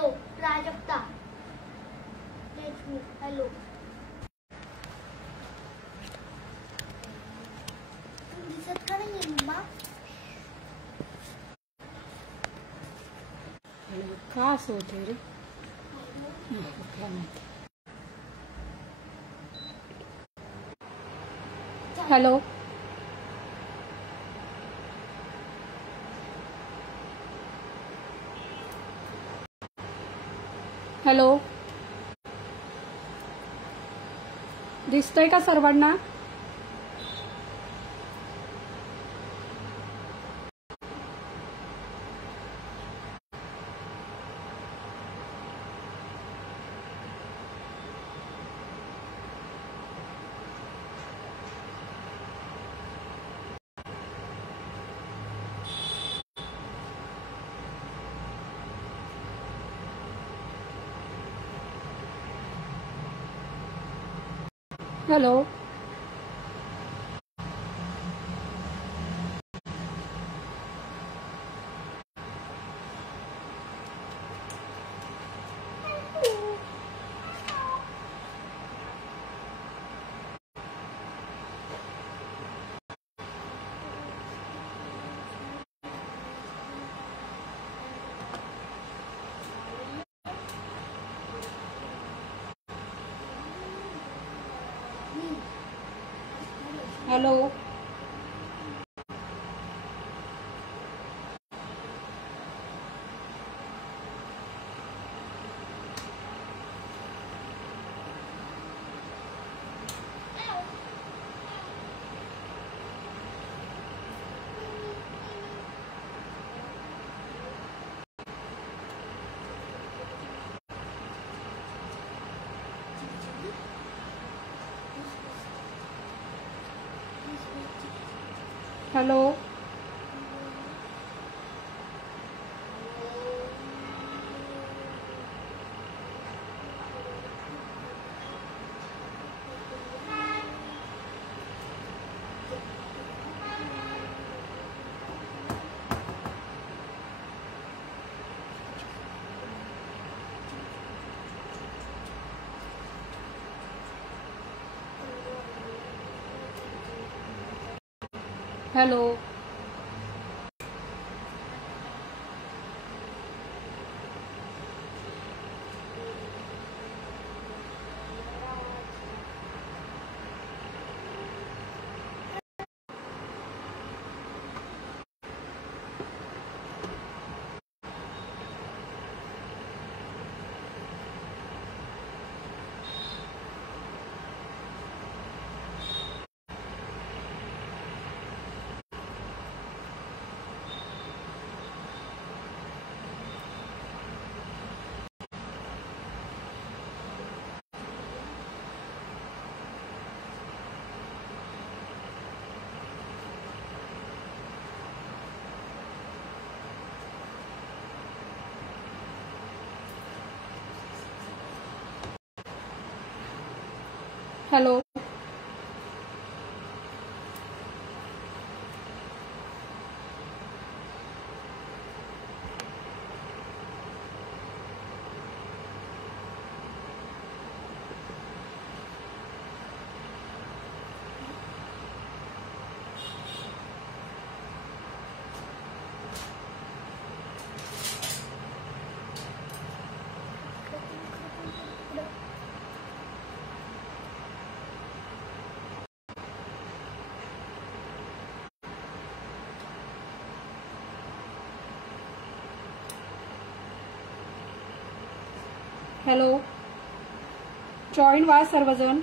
Hello Prajakta hello दिसत का नाही मम्मा का असं होते रे हॅलो हॅलो दिसतंय का सर्वांना hello hello hello hello hello hello join व्हा सर्वजण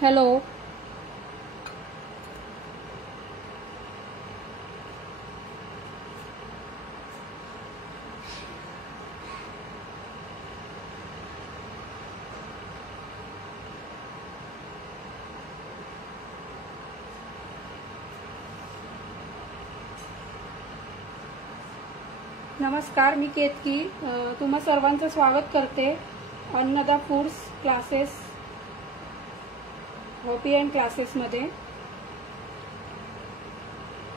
हॅलो नमस्कार, मी केतकी तुम्हा सर्वांचं स्वागत करते Annada foods classes hobby and क्लासेसमध्ये।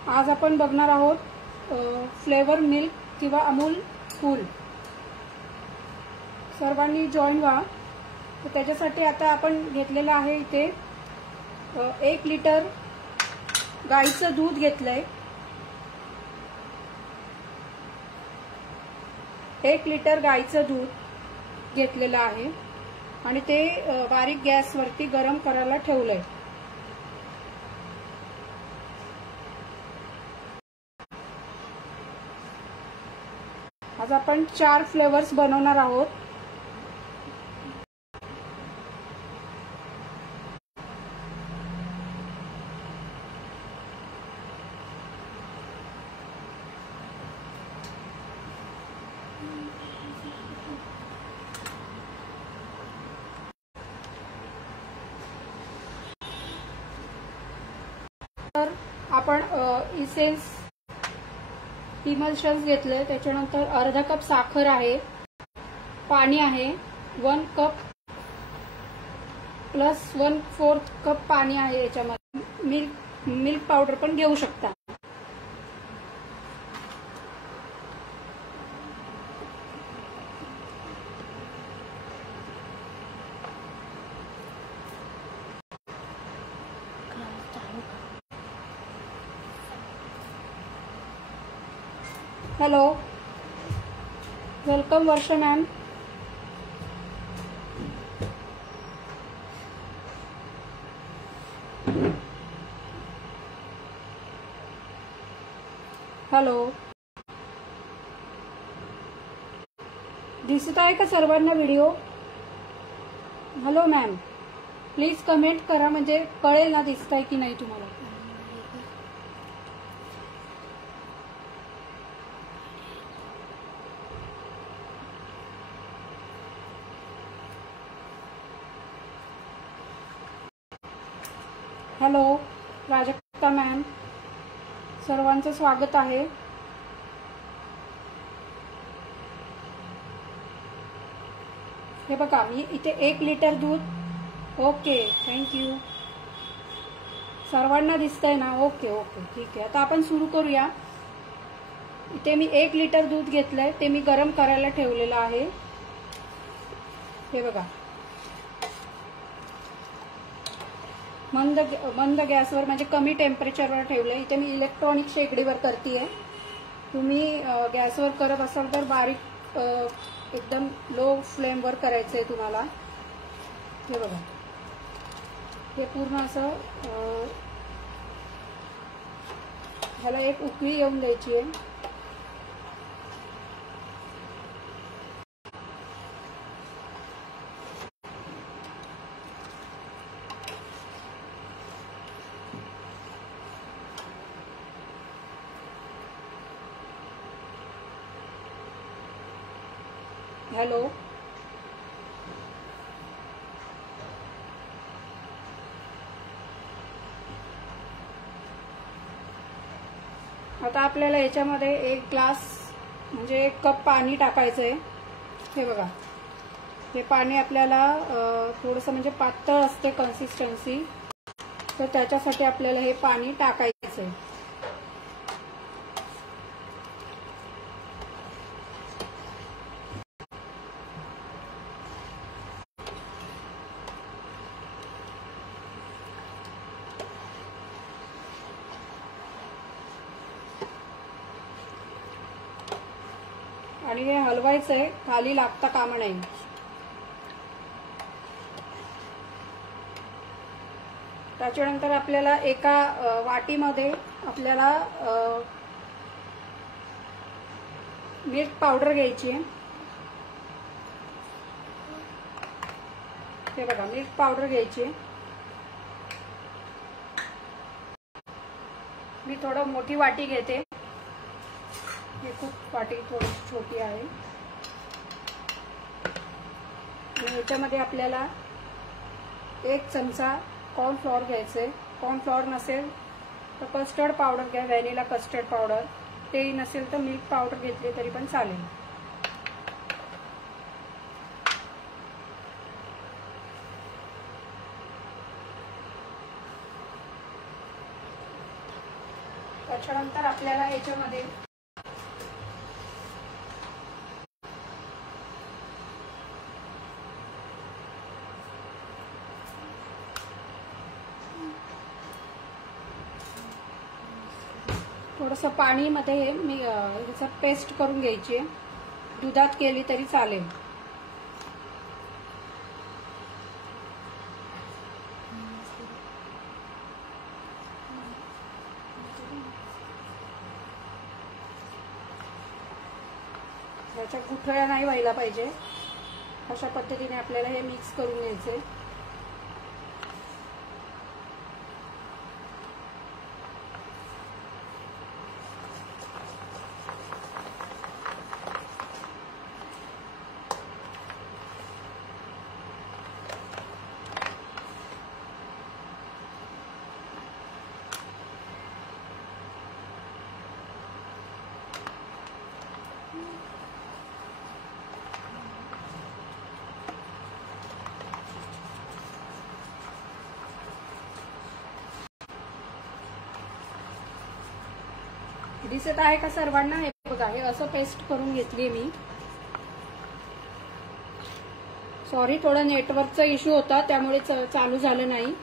आज आपण बघणार आहोत फ्लेवर मिल्क किंवा अमूल कूल। सर्वांनी जॉईन व्हा। तर त्याच्यासाठी आता आपण घेतलेलं आहे इथे 1 लिटर गाईचं दूध घेतलंय। 1 लिटर गाईचं दूध घेतलेलं आहे आणि ते बारीक गॅसवरती गरम करायला ठेवलंय। आज आपण 4 फ्लेवर्स बनवणार आहोत। तर आपण इसेन्स इमल्शन्स घेतले, त्याच्यानंतर अर्धा कप साखर आहे, पाणी आहे 1 कप प्लस 1/4 कप पाणी आहे। याच्यामध्ये मिल्क पावडर पण घेऊ शकता। हेलो, वेलकम वर्षा मैम। हेलो, दिसत आहे का सर्वांना video? Hello ma'am, please comment करा, म्हणजे कळेल ना दिसताय की नाही तुम्हाला। हॅलो प्राजक्ता मॅम, सर्वांचं स्वागत आहे। हे बघा, मी इथे 1 लिटर दूध। Okay, thank you. सर्वांना दिसतंय ना? ओके ओके, ठीक आहे। आता आपण सुरू करूया। इथे मी 1 लिटर दूध घेतलंय, ते मी गरम करायला ठेवलेलं आहे। हे बघा, मंद गॅसवर म्हणजे कमी टेम्परेचरवर ठेवलंय। इथे मी इलेक्ट्रॉनिक शेगडीवर करतेय। तुम्ही गॅसवर करत असाल तर बारीक एकदम लो फ्लेमवर करायचंय तुम्हाला। हे बघा, हे पूर्ण असं ह्याला एक उकळी येऊन द्यायची आहे। हेलो, आता आपल्याला याच्यामध्ये 1 ग्लास म्हणजे 1 कप पाणी टाकायचंय। हे बघा, हे पाणी आपल्याला थोडंसं म्हणजे पातळ असते कन्सिस्टन्सी, तर त्याच्यासाठी आपल्याला हे पाणी टाकायचंय। आणि हे हलवायचंय, खाली लागता कामा नये। त्याच्यानंतर आपल्याला एका वाटीमध्ये आपल्याला मिल्क पावडर घ्यायची आहे। हे बघा, मिल्क पावडर घ्यायची आहे। मी थोडं मोठी वाटी घेते, हे खूप वाटी थोडी छोटी आहे। याच्यामध्ये आपल्याला 1 चमचा कॉर्नफ्लॉवर घ्यायचे। कॉर्नफ्लॉवर नसेल तर कस्टर्ड पावडर घ्या, व्हॅनिला कस्टर्ड पावडर। ते नसेल तर मिल्क पावडर घेतली तरी पण चालेल. त्याच्यानंतर आपल्याला याच्यामध्ये थोडंसं पाणीमध्ये मी ह्याचं पेस्ट करून घ्यायची. दुधात केली तरी चालेल. याच्या गुठळ्या नाही व्हायला पाहिजे. अशा पद्धतीने आपल्याला हे मिक्स करून घ्यायचे. दिसत आहे का सर्वांना? हे बघा, हे असं पेस्ट करून घेतली मी. सॉरी, थोडा नेटवर्कचा इश्यू होता त्यामुळे चालू झालं नाही.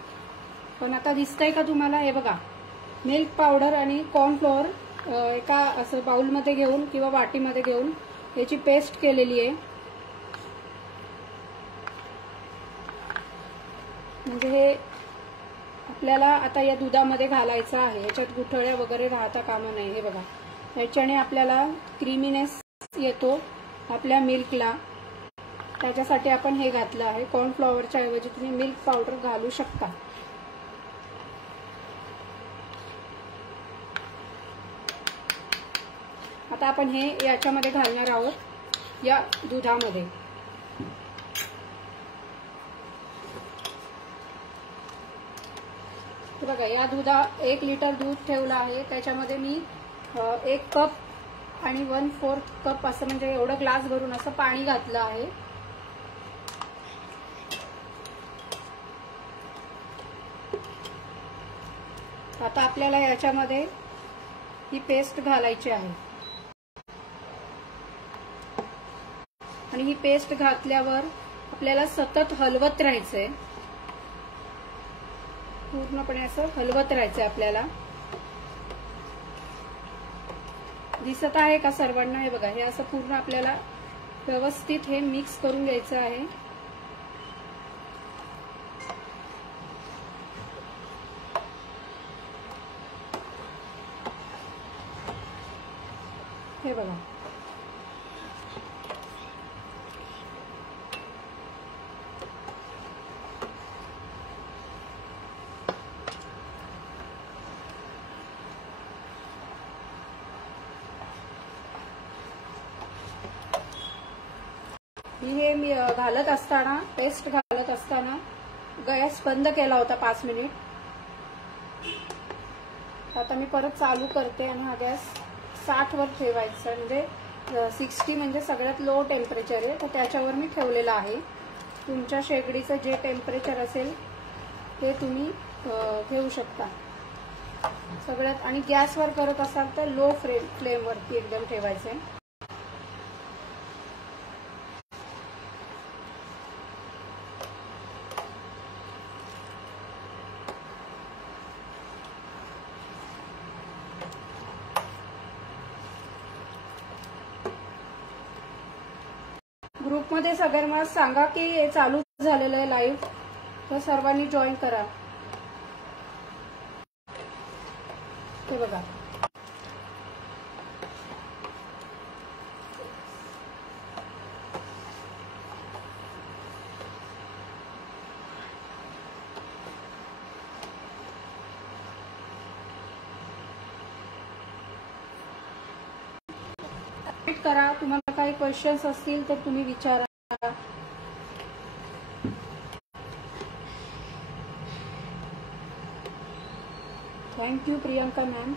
पण आता दिसतंय का तुम्हाला? हे बघा, मिल्क पावडर आणि कॉर्नफ्लोअर एका असं बाउलमध्ये घेऊन किंवा वाटीमध्ये घेऊन याची पेस्ट केलेली आहे. म्हणजे हे आपल्याला आता या दुधामध्ये घालायचं आहे. याच्यात गुठळ्या वगैरे राहता कामा नये. हे बघा, याच्याने आपल्याला क्रीमीनेस येतो आपल्या मिल्कला. त्याच्यासाठी आपण हे घातलं आहे. कॉर्नफ्लॉवरच्या ऐवजी तुम्ही मिल्क पावडर घालू शकता. आता आपण हे याच्यामध्ये घालणार आहोत, या दुधामध्ये. बघा, या 1 लिटर दूध ठेवलं आहे. त्याच्यामध्ये मी 1 कप आणि 1/4 कप असं म्हणजे एवढं ग्लास भरून असं पाणी घातलं आहे. आता आपल्याला याच्यामध्ये ही पेस्ट घालायची आहे. आणि ही पेस्ट घातल्यावर आपल्याला सतत हलवत राहायचंय. पूर्णपणे असं हलवत राहायचंय आपल्याला. दिसत आहे का सर्वांना? हे बघा, हे असं पूर्ण आपल्याला व्यवस्थित हे मिक्स करून घ्यायचं आहे. हे बघा, हे मी घालत असताना, पेस्ट घालत असताना गॅस बंद केला होता 5 मिनिट. आता मी परत चालू करते आणि हा गॅस 60 वर ठेवायचा. म्हणजे 60 म्हणजे सगळ्यात लो टेम्परेचर आहे, तर त्याच्यावर मी ठेवलेलं आहे. तुमच्या शेगडीचं जे टेम्परेचर असेल ते तुम्ही ठेवू शकता सगळ्यात. आणि गॅसवर करत असाल तर लो फ्लेमवरती एकदम ठेवायचे. ग्रुपमध्ये सगळ्यांना सांगा की हे चालू झालेलं आहे लाईव्ह, तर सर्वांनी जॉईन करा. हे बघा, करा. तुम्हाला काही क्वेश्चन्स असतील तर तुम्ही विचारा. Thank you Priyanka ma'am.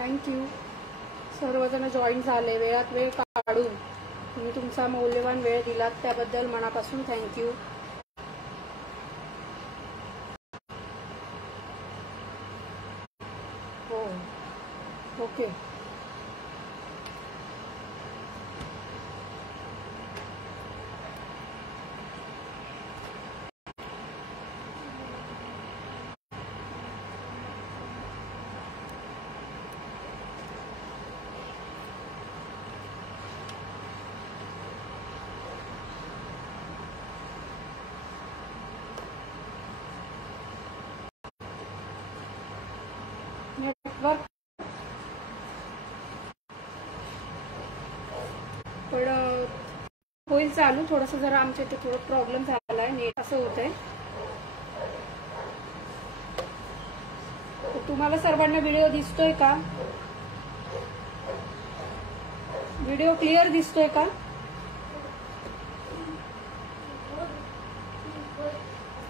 थँक्यू. सर्वजण जॉईन झाले, वेळात वेळ काढून तुम्ही तुमचा मौल्यवान वेळ दिलात त्याबद्दल मनापासून थँक्यू. हो, ओके. नेटवर्क पण होईल चालू. थोडंसं जरा आमच्या इथे थोडं प्रॉब्लेम झालाय, नेट असं होतंय. तुम्हाला सर्वांना व्हिडिओ दिसतोय का? व्हिडिओ क्लिअर दिसतोय का?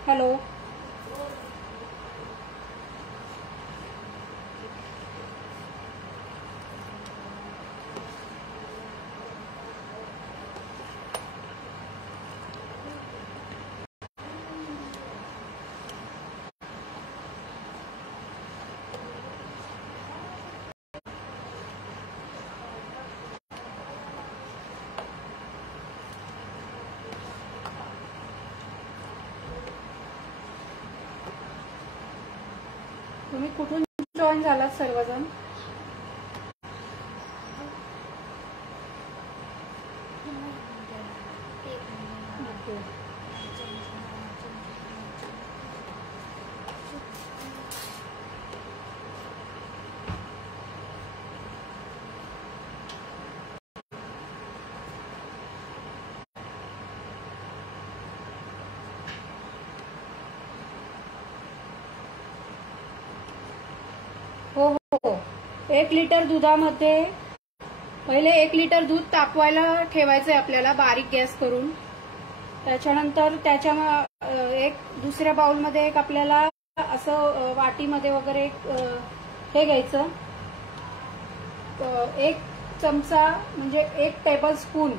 हॅलो. तुम्ही कुठून जॉईन झालात सर्वजण? हो हो. 1 लिटर दुधामध्ये पहिले 1 लिटर दूध तापवायला ठेवायचंय आपल्याला बारीक गॅस करून. त्याच्यानंतर त्याच्या एक दुसऱ्या बाउलमध्ये एक आपल्याला असं वाटीमध्ये वगैरे हे घ्यायचं, 1 चमचा म्हणजे 1 टेबल स्पून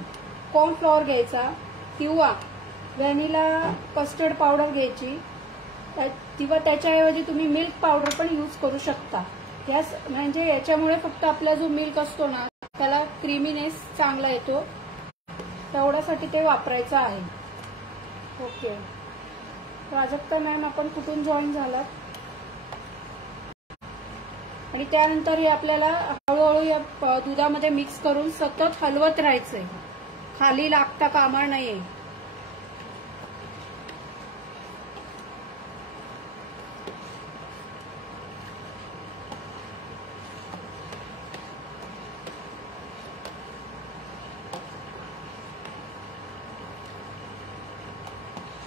कॉर्नफ्लॉवर घ्यायचा किंवा व्हॅनिला कस्टर्ड पावडर घ्यायची किंवा त्याच्याऐवजी तुम्ही मिल्क पावडर पण यूज करू शकता. म्हणजे याच्यामुळे फक्त आपला जो मिल्क असतो ना त्याला क्रीमीनेस चांगला येतो, तेवढ्यासाठी ते वापरायचं आहे. ओके. प्राजक्ता मॅम, आपण कुठून जॉईन झालात? आणि त्यानंतर हे आपल्याला हळूहळू या दुधामध्ये मिक्स करून सतत हलवत राहायचंय, खाली लागता कामा नये.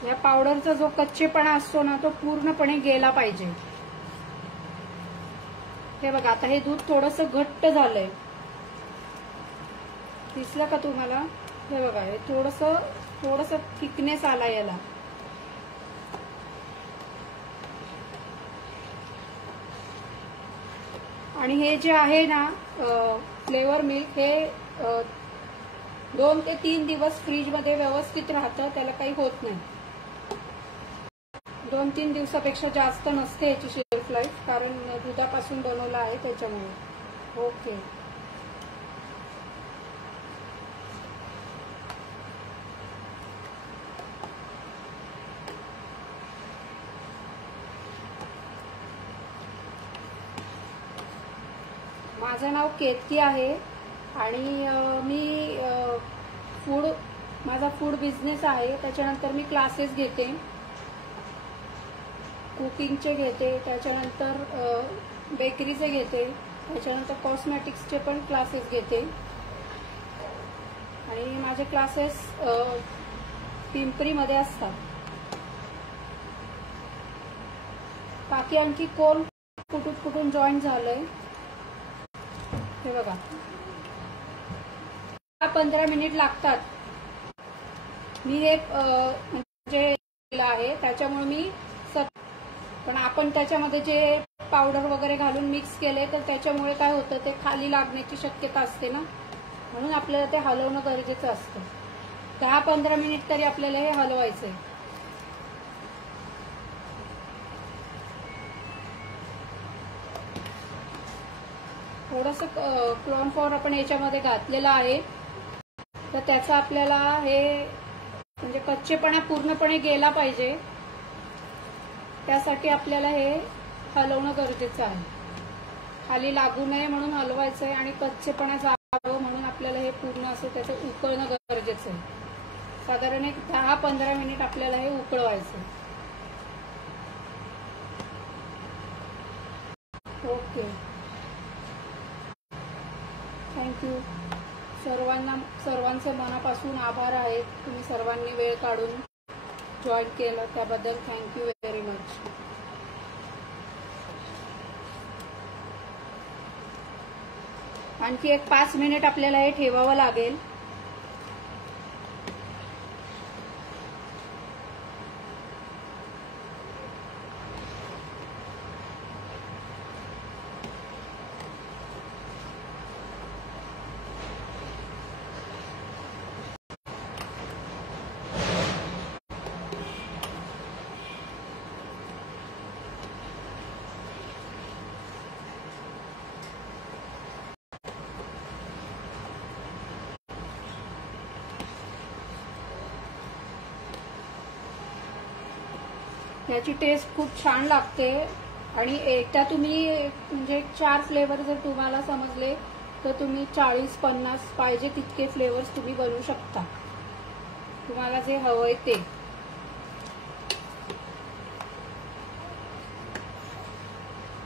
या पावडरचा जो कच्चेपणा असतो ना तो पूर्णपणे गेला पाहिजे. हे बघा, आता हे दूध थोडंसं घट्ट झालंय, दिसलं का तुम्हाला? हे बघा, हे थोडंसं थिकनेस आला याला. आणि हे जे आहे ना फ्लेवर मिल्क, हे 2 ते 3 दिवस फ्रीजमध्ये व्यवस्थित राहतं, त्याला काही होत नाही. 2-3 दिवसापेक्षा जास्त नसते याची शेल्फ लाईफ, कारण दुधापासून बनवलं आहे त्याच्यामुळे. ओके. माझं नाव केतकी आहे आणि माझा फूड बिझनेस आहे. त्याच्यानंतर मी क्लासेस घेते, कुकिंगचे घेते, त्याच्यानंतर बेकरीचे घेते, त्याच्यानंतर कॉस्मेटिक्सचे पण क्लासेस घेते. आणि माझे क्लासेस पिंपरीमध्ये असतात. बाकी आणखी कोण कुठून जॉईन झालंय हे बघा. 15 मिनिट लागतात. मी हे म्हणजे आहे त्याच्यामुळे मी पण आपण त्याच्यामध्ये जे पावडर वगैरे घालून मिक्स केले तर त्याच्यामुळे काय होतं, ते खाली लागण्याची शक्यता असते ना, म्हणून आपल्याला ते हलवणं गरजेचं असतं. 10-15 मिनिट तरी आपल्याला हे हलवायचंय. थोडंसं कॉर्नफ्लॉवर आपण याच्यामध्ये घातलेलं आहे, तर त्याचा आपल्याला हे म्हणजे कच्चेपणा पूर्णपणे गेला पाहिजे, त्यासाठी आपल्याला हे हलवणं गरजेचं आहे. खाली लागू नये म्हणून हलवायचंय आणि कच्चेपणा जावं म्हणून आपल्याला हे पूर्ण असं त्याचं उकळणं गरजेचं आहे. साधारण एक 10-15 मिनिट आपल्याला हे उकळवायचं. Okay, thank you. सर्वांचे मनापासून आभार आहेत. तुम्ही सर्वांनी वेळ काढून जॉईन केलं त्याबद्दल थँक्यू व्हेरी मच. आणखी एक 5 मिनिट आपल्याला हे ठेवावं लागेल. याची टेस्ट खूप छान लागते आणि एकदा तुम्ही म्हणजे 4 फ्लेवर जर तुम्हाला समजले तर तुम्ही 40-50 पाहिजे तितके फ्लेवर्स तुम्ही बनवू शकता, तुम्हाला जे हवंय ते.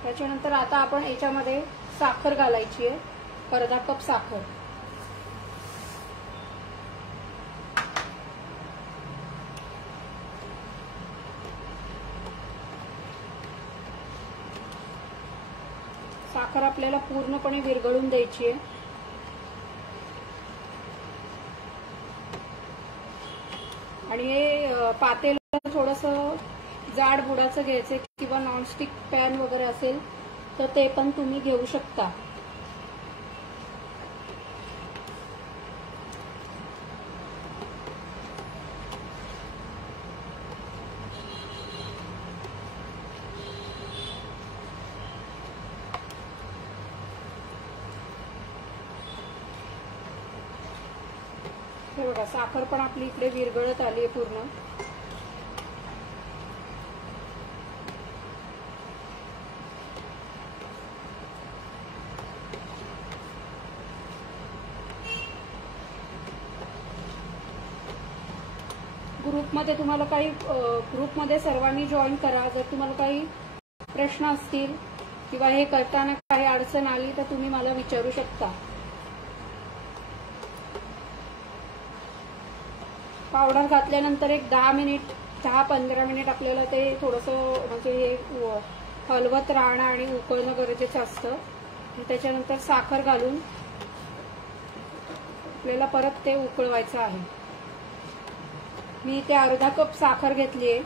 त्याच्यानंतर आता आपण याच्यामध्ये साखर घालायची आहे, अर्धा कप साखर. साखर आपल्याला पूर्णपणे विरघळून द्यायची आहे. आणि हे पातेलं थोडंसं जाड बुडाचं घ्यायचं किंवा नॉनस्टिक पॅन वगैरे असेल तर ते पण तुम्ही घेऊ शकता. हे बघा, साखर पण आपली इकडे विरघळत आली आहे पूर्ण. ग्रुपमध्ये तुम्हाला काही ग्रुपमध्ये सर्वांनी जॉईन करा. जर तुम्हाला काही प्रश्न असतील किंवा हे करताना काही अडचण आली तर तुम्ही मला विचारू शकता. पावडर घातल्यानंतर एक 10-15 मिनिट आपल्याला ते थोडंसं म्हणजे हे हलवत राहणं आणि उकळणं गरजेचं असतं. त्याच्यानंतर साखर घालून आपल्याला परत ते उकळवायचं आहे. मी इथे अर्धा कप साखर घेतली आहे.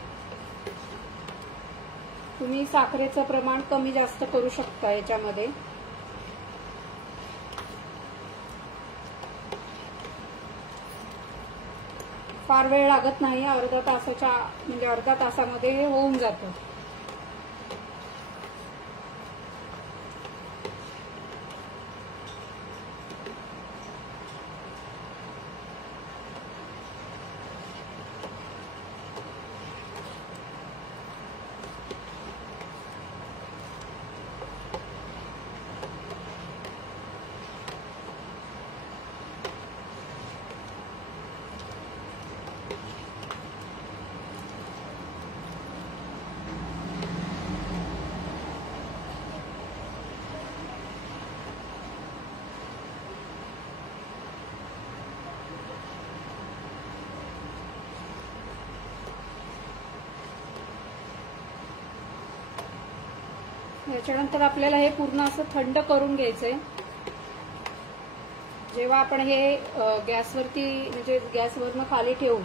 तुम्ही साखरेचं प्रमाण कमी जास्त करू शकता याच्यामध्ये. फार वेळ लागत नाही, अर्धा तासामध्ये हे होऊन जातं. याच्यानंतर आपल्याला हे पूर्ण असं थंड करून घ्यायचंय. जेव्हा आपण हे गॅसवरती म्हणजे गॅसवरनं खाली ठेवून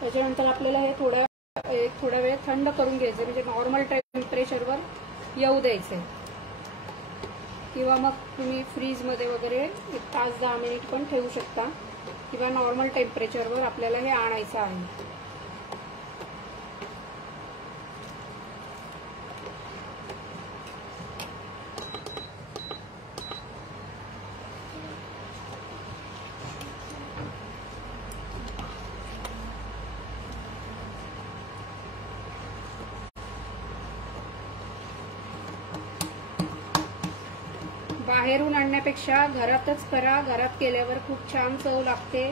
त्याच्यानंतर आपल्याला हे थोड्या एक थोडा वेळ थंड करून घ्यायचं, म्हणजे नॉर्मल टेम्परेचरवर येऊ द्यायचे, किंवा मग तुम्ही फ्रीजमध्ये वगैरे 1 तास 10 मिनिट पण ठेवू शकता, किंवा नॉर्मल टेम्परेचरवर आपल्याला हे आणायचं आहे. बाहेरून आणण्यापेक्षा घरातच करा. घरात केल्यावर खूप छान चव लागते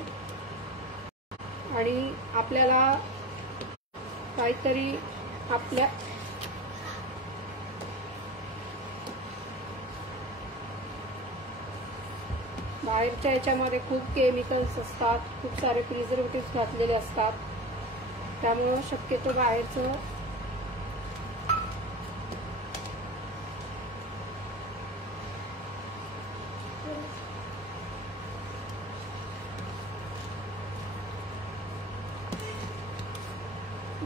आणि आपल्याला काहीतरी आपल्या बाहेरच्या याच्यामध्ये खूप केमिकल्स असतात, खूप सारे प्रिझर्वेटिव्ह घातलेले असतात, त्यामुळे शक्यतो बाहेरचं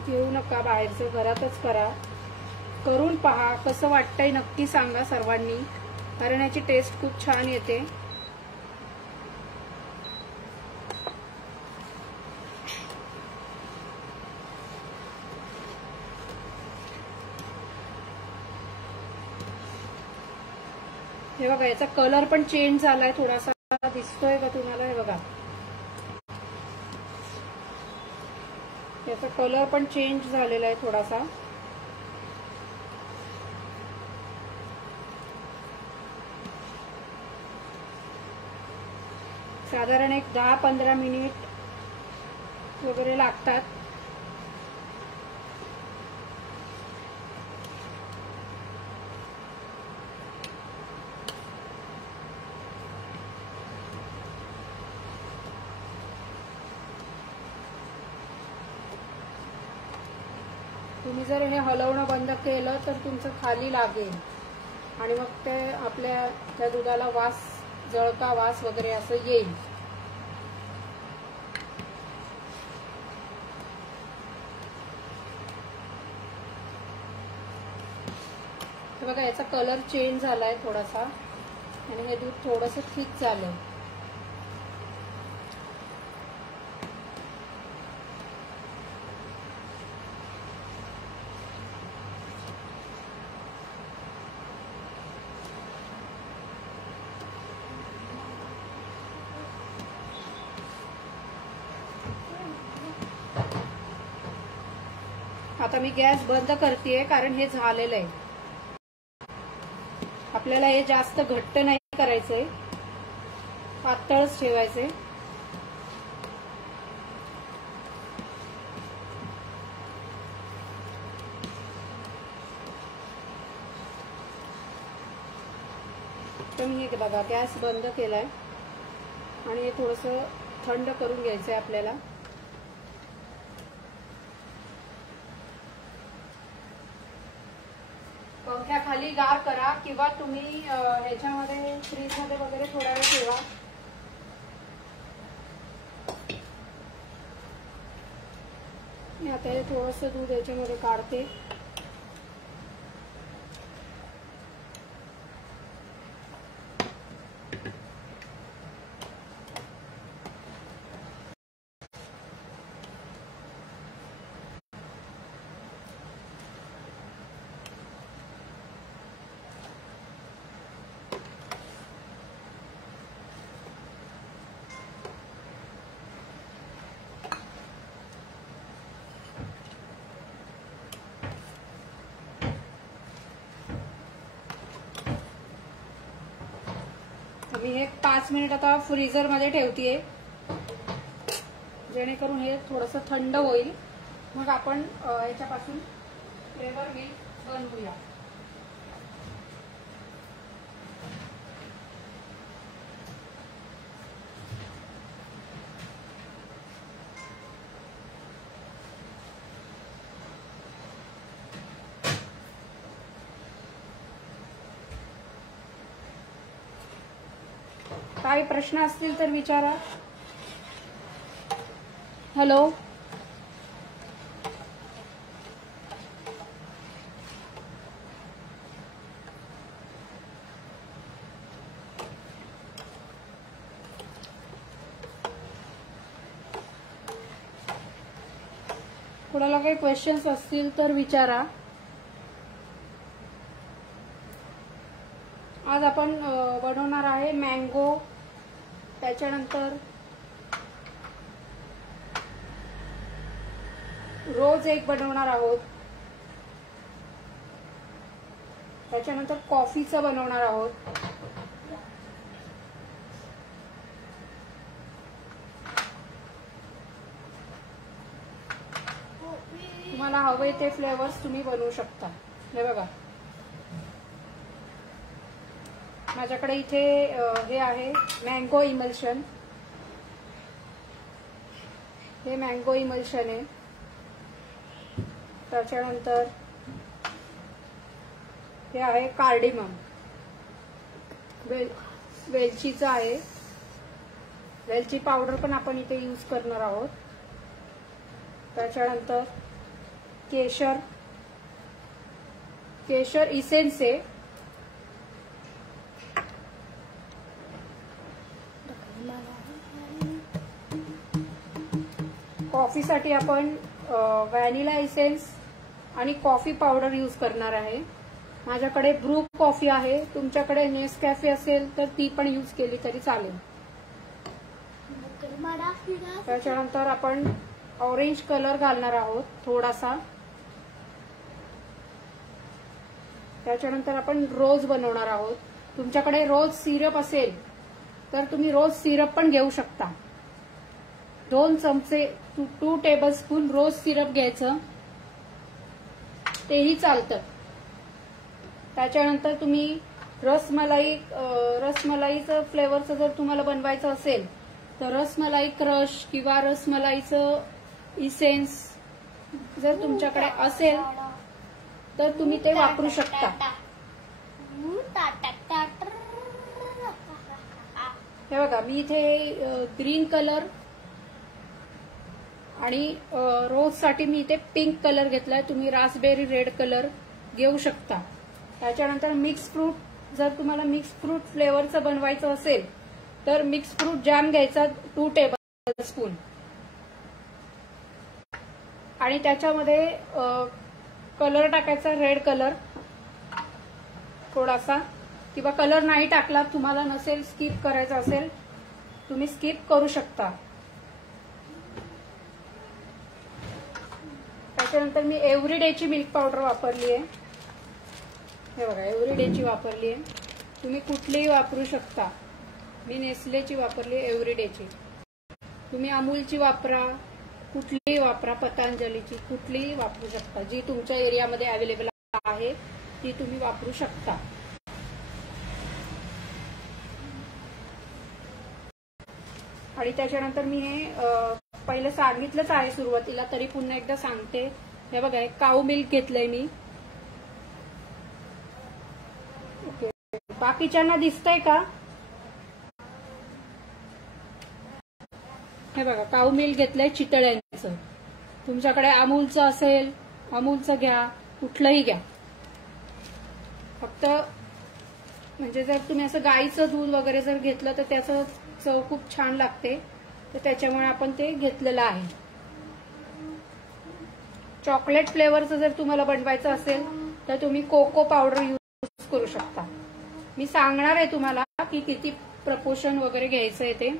घेऊ नका. बाहेरचं घरातच करा. करून पहा, कसं वाटतंय नक्की सांगा सर्वांनी, कारण याची टेस्ट खूप छान येते. हे बघा, याचा कलर पण चेंज झालाय थोडासा, दिसतोय का तुम्हाला? हे बघा, याचा कलर पण चेंज झालेला आहे थोडासा. साधारण एक 10-15 मिनिट वगैरे लागतात. तुम्ही जर हे हलवणं बंद केलं तर तुमचं खाली लागेल आणि मग ते आपल्या त्या दुधाला वास, जळका वास वगैरे असं येईल. हे बघा, याचा कलर चेंज झालाय थोडासा आणि हे दूध थोडंसं थिक झालं. आता मी गॅस बंद करतेय, कारण हे झालेलं आहे. आपल्याला हे जास्त घट्ट नाही करायचंय, पातळच ठेवायचंय. तर मी हे बघा, गॅस बंद केलाय आणि हे थोडंसं थंड करून घ्यायचंय आपल्याला. पंख्याखाली गार करा, किंवा तुम्ही ह्याच्यामध्ये फ्रीजमध्ये वगैरे थोडा वेळ ठेवा. मी आता हे थोडंसं दूध याच्यामध्ये काढते. मी हे 5 मिनिट आता फ्रीजर मध्ये ठेवतेय, जेणेकरून हे थोडंसं थंड होईल. मग आपण याच्यापासून फ्लेवर मिल्क बनवूया. काही प्रश्न असतील तर विचारा. हॅलो, कोणाला काही क्वेश्चन्स असतील तर विचारा. आज आपण बनवणार आहे मँगो, त्याच्यानंतर रोज एक बनवणार आहोत, त्याच्यानंतर कॉफीचं बनवणार आहोत. तुम्हाला हवे ते फ्लेवर्स तुम्ही बनवू शकता. हे बघा, माझ्याकडे इथे हे आहे मँगो इमल्शन. हे मँगो इमल्शन आहे. त्याच्यानंतर हे आहे कार्डिमम, वेलचीचं आहे. वेलची पावडर पण आपण इथे यूज करणार आहोत. त्याच्यानंतर केशर, केशर इसेन्स आहे. कॉफीसाठी आपण व्हॅनिला इसेन्स आणि कॉफी पावडर यूज करणार आहे. माझ्याकडे ब्रू कॉफी आहे, तुमच्याकडे नेसकॅफे असेल तर ती पण यूज केली तरी चालेल. त्याच्यानंतर आपण ऑरेंज कलर घालणार आहोत थोडासा. त्याच्यानंतर आपण रोज बनवणार आहोत. तुमच्याकडे रोज सिरप असेल तर तुम्ही रोज सिरप पण घेऊ शकता. 2 चमचे 2 टेबलस्पून रोज सिरप घ्यायचं, तेही चालतं. त्याच्यानंतर तुम्ही रसमलाईचं फ्लेवरचं जर तुम्हाला बनवायचं असेल तर रसमलाई क्रश किंवा रसमलाईचं इसेन्स जर तुमच्याकडे असेल तर तुम्ही ते वापरू शकता. हे बघा, मी इथे ग्रीन कलर आणि रोजसाठी मी इथे पिंक कलर घेतलाय. तुम्ही रास्पबेरी रेड कलर घेऊ शकता. त्याच्यानंतर मिक्स फ्रूट, जर तुम्हाला मिक्स फ्रूट फ्लेवरचं बनवायचं असेल तर मिक्स फ्रूट जॅम घ्यायचा 2 टेबलस्पून आणि त्याच्यामध्ये कलर टाकायचा रेड कलर थोडासा, किंवा कलर नाही टाकला, तुम्हाला नसेल स्किप करायचं असेल तुम्ही स्किप करू शकता. त्याच्यानंतर मी एव्हरीडेची मिल्क पावडर वापरली आहे. हे बघा, एव्हरीडेची वापरली आहे. तुम्ही कुठलीही वापरू शकता. मी नेस्लेची वापरली, एव्हरीडेची. तुम्ही अमूलची वापरा, कुठलीही वापरा, पतंजलीची कुठलीही वापरू शकता. जी तुमच्या एरियामध्ये अवेलेबल आहे ती तुम्ही वापरू शकता. आणि त्याच्यानंतर मी हे पहिलं सांगितलंच आहे सुरुवातीला, तरी पुन्हा एकदा सांगते. हे बघा, काऊ मिल्क घेतलंय मी. ओके, बाकीच्यांना दिसतंय का? हे बघा, काऊ मिल्क घेतलंय चितळ्यांचं. तुमच्याकडे अमूलचं असेल अमूलचं घ्या, कुठलंही घ्या. फक्त म्हणजे जर तुम्ही असं गाईचं दूध वगैरे जर घेतलं तर त्याचं चव खूप छान लागते, तर त्याच्यामुळे आपण ते घेतलेलं आहे. चॉकलेट फ्लेवरचं जर तुम्हाला बनवायचं असेल तर तुम्ही कोको पावडर यूज करू शकता. मी सांगणार आहे तुम्हाला की किती प्रपोर्शन वगैरे घ्यायचं आहे ते.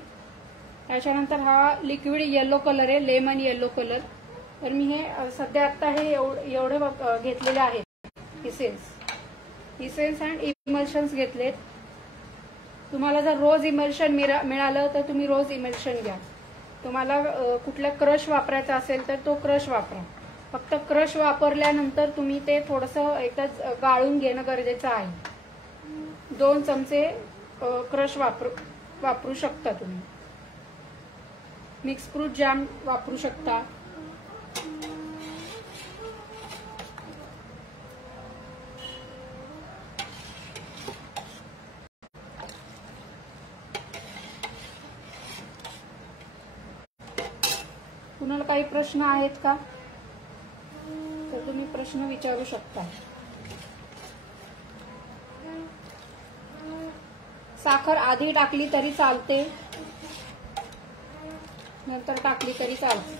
त्याच्यानंतर हा लिक्विड येलो कलर आहे, लेमन येलो कलर. तर मी हे सध्या आता हे एवढे घेतलेले आहेत इसेन्स अँड इमल्शन्स घेतलेत. तुम्हाला जर रोज इमल्शन मिळालं तर तुम्ही रोज इमल्शन घ्या. तुम्हाला कुठला क्रश वापरायचा असेल तर तो क्रश वापरा. फक्त क्रश वापरल्यानंतर तुम्ही ते थोडंसं एकदाच गाळून घेणं गरजेचं आहे. 2 चमचे क्रश वापरू शकता तुम्ही. मिक्स फ्रूट जॅम वापरू शकता. कुणाला काही प्रश्न आहेत का? तर तुम्ही प्रश्न विचारू शकता. साखर आधी टाकली तरी चालते, नंतर टाकली तरी चालते.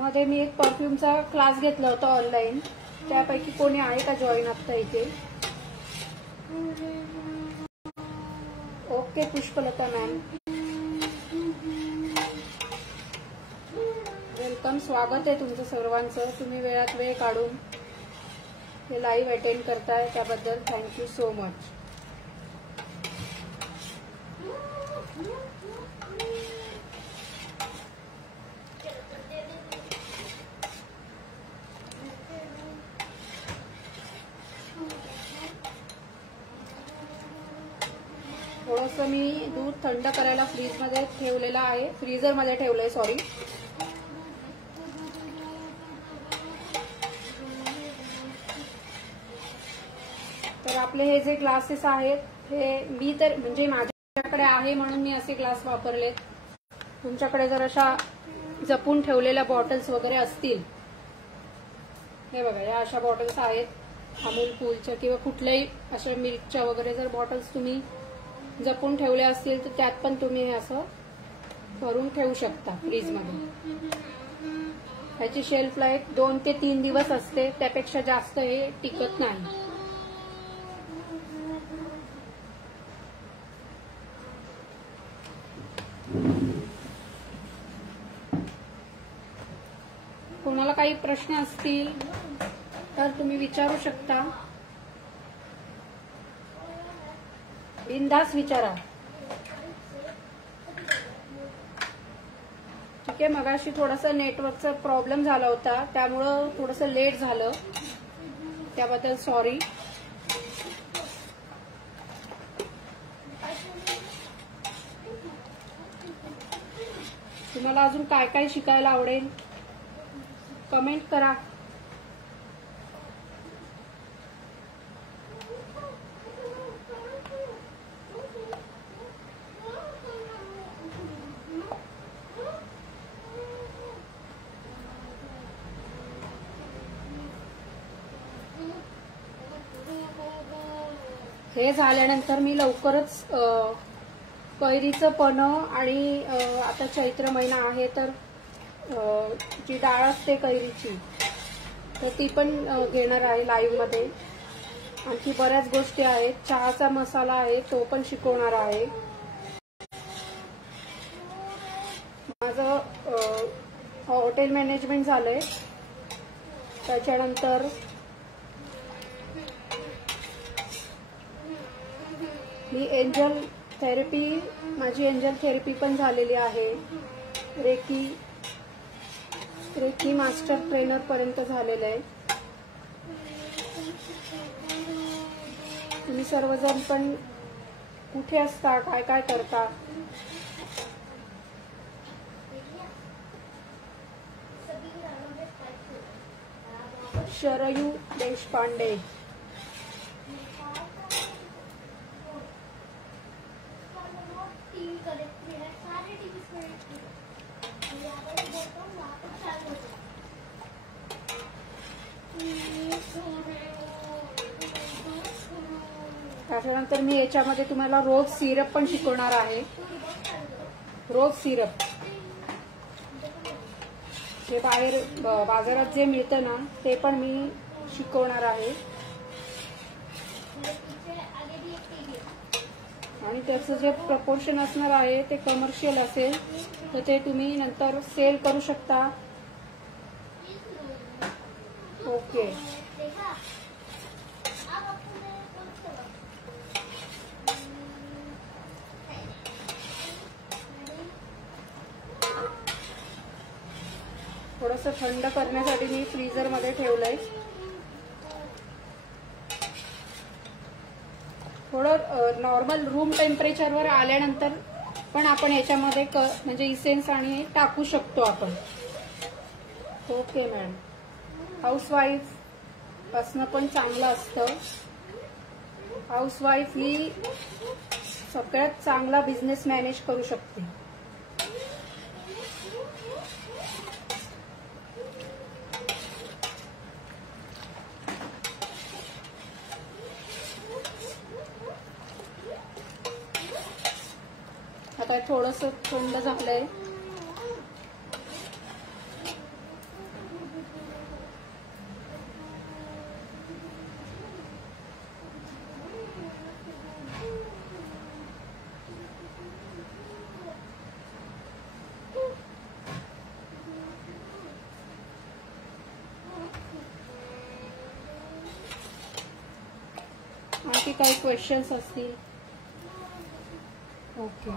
मध्ये मी एक परफ्यूमचा क्लास घेतला होता ऑनलाईन, त्यापैकी कोणी आहे का जॉईन आता इथे? ओके पुष्पलता मॅम, वेलकम, स्वागत आहे तुमचं सर्वांचं. तुम्ही वेळात वेळ काढून हे लाईव्ह अटेंड करताय त्याबद्दल थँक्यू सो मच. थोडंसं मी दूध थंड करायला फ्रीजमध्ये ठेवलेलं आहे, फ्रीझरमध्ये ठेवलंय सॉरी. तर आपले हे जे ग्लासेस आहेत हे मी तर म्हणजे माझ्याकडे आहे म्हणून मी असे ग्लास वापरलेत. तुमच्याकडे जर अशा जपून ठेवलेल्या बॉटल्स वगैरे असतील, हे बघा या अशा बॉटल्स आहेत अमूल कूलच्या किंवा कुठल्याही अशा मिल्कच्या वगैरे जर बॉटल्स तुम्ही जपून ठेवले असतील तर त्यात पण तुम्ही हे असं भरून ठेवू शकता फ्रीजमध्ये. ह्याची शेल्फ लाईफ 2 ते 3 दिवस असते, त्यापेक्षा जास्त हे टिकत नाही. कोणाला काही प्रश्न असतील तर तुम्ही विचारू शकता, बिनधास्त विचारा. ठीक आहे, मगाशी थोडासा नेटवर्कचा प्रॉब्लेम झाला होता त्यामुळं थोडंसं लेट झालं, त्याबद्दल सॉरी. तुम्हाला अजून काय काय शिकायला आवडेल कमेंट करा. हे झाल्यानंतर मी लवकरच कैरीचं पन्ह आणि आता चैत्र महिना आहे तर जी डाळ असते कैरीची तर ती पण घेणार आहे लाईव्ह मध्ये. आणखी बऱ्याच गोष्टी आहेत, चहाचा मसाला आहे तो पण शिकवणार आहे. माझं हॉटेल मॅनेजमेंट झालंय, त्याच्यानंतर मी एंजल थेरपी, माझी एंजल थेरपी पण झालेली आहे. रेकी मास्टर ट्रेनर पर्यंत झालेलं आहे. तुम्ही सर्वजण पण कुठे असता, काय काय करता? शरयू देशपांडे, त्याच्यानंतर मी याच्यामध्ये तुम्हाला रोज सिरप पण शिकवणार आहे. रोज सिरप जे बाहेर बाजारात जे मिळतं ना ते पण मी शिकवणार आहे. आणि त्याचं जे प्रपोर्शन असणार आहे ते कमर्शियल असेल तर ते तुम्ही नंतर सेल करू शकता. ओके, थोडंसं थंड करण्यासाठी मी फ्रीजर मध्ये ठेवलंय. थोडं नॉर्मल रूम टेम्परेचरवर आल्यानंतर पण आपण याच्यामध्ये म्हणजे इसेन्स आणि टाकू शकतो आपण. ओके मॅडम, हाऊसवाईफ असणं पण चांगलं असतं. हाऊसवाईफ ही सगळ्यात चांगला बिझनेस मॅनेज करू शकते. आता थोडंसं थंड झालंय. आणखी काही क्वेश्चन्स असतील? ओके.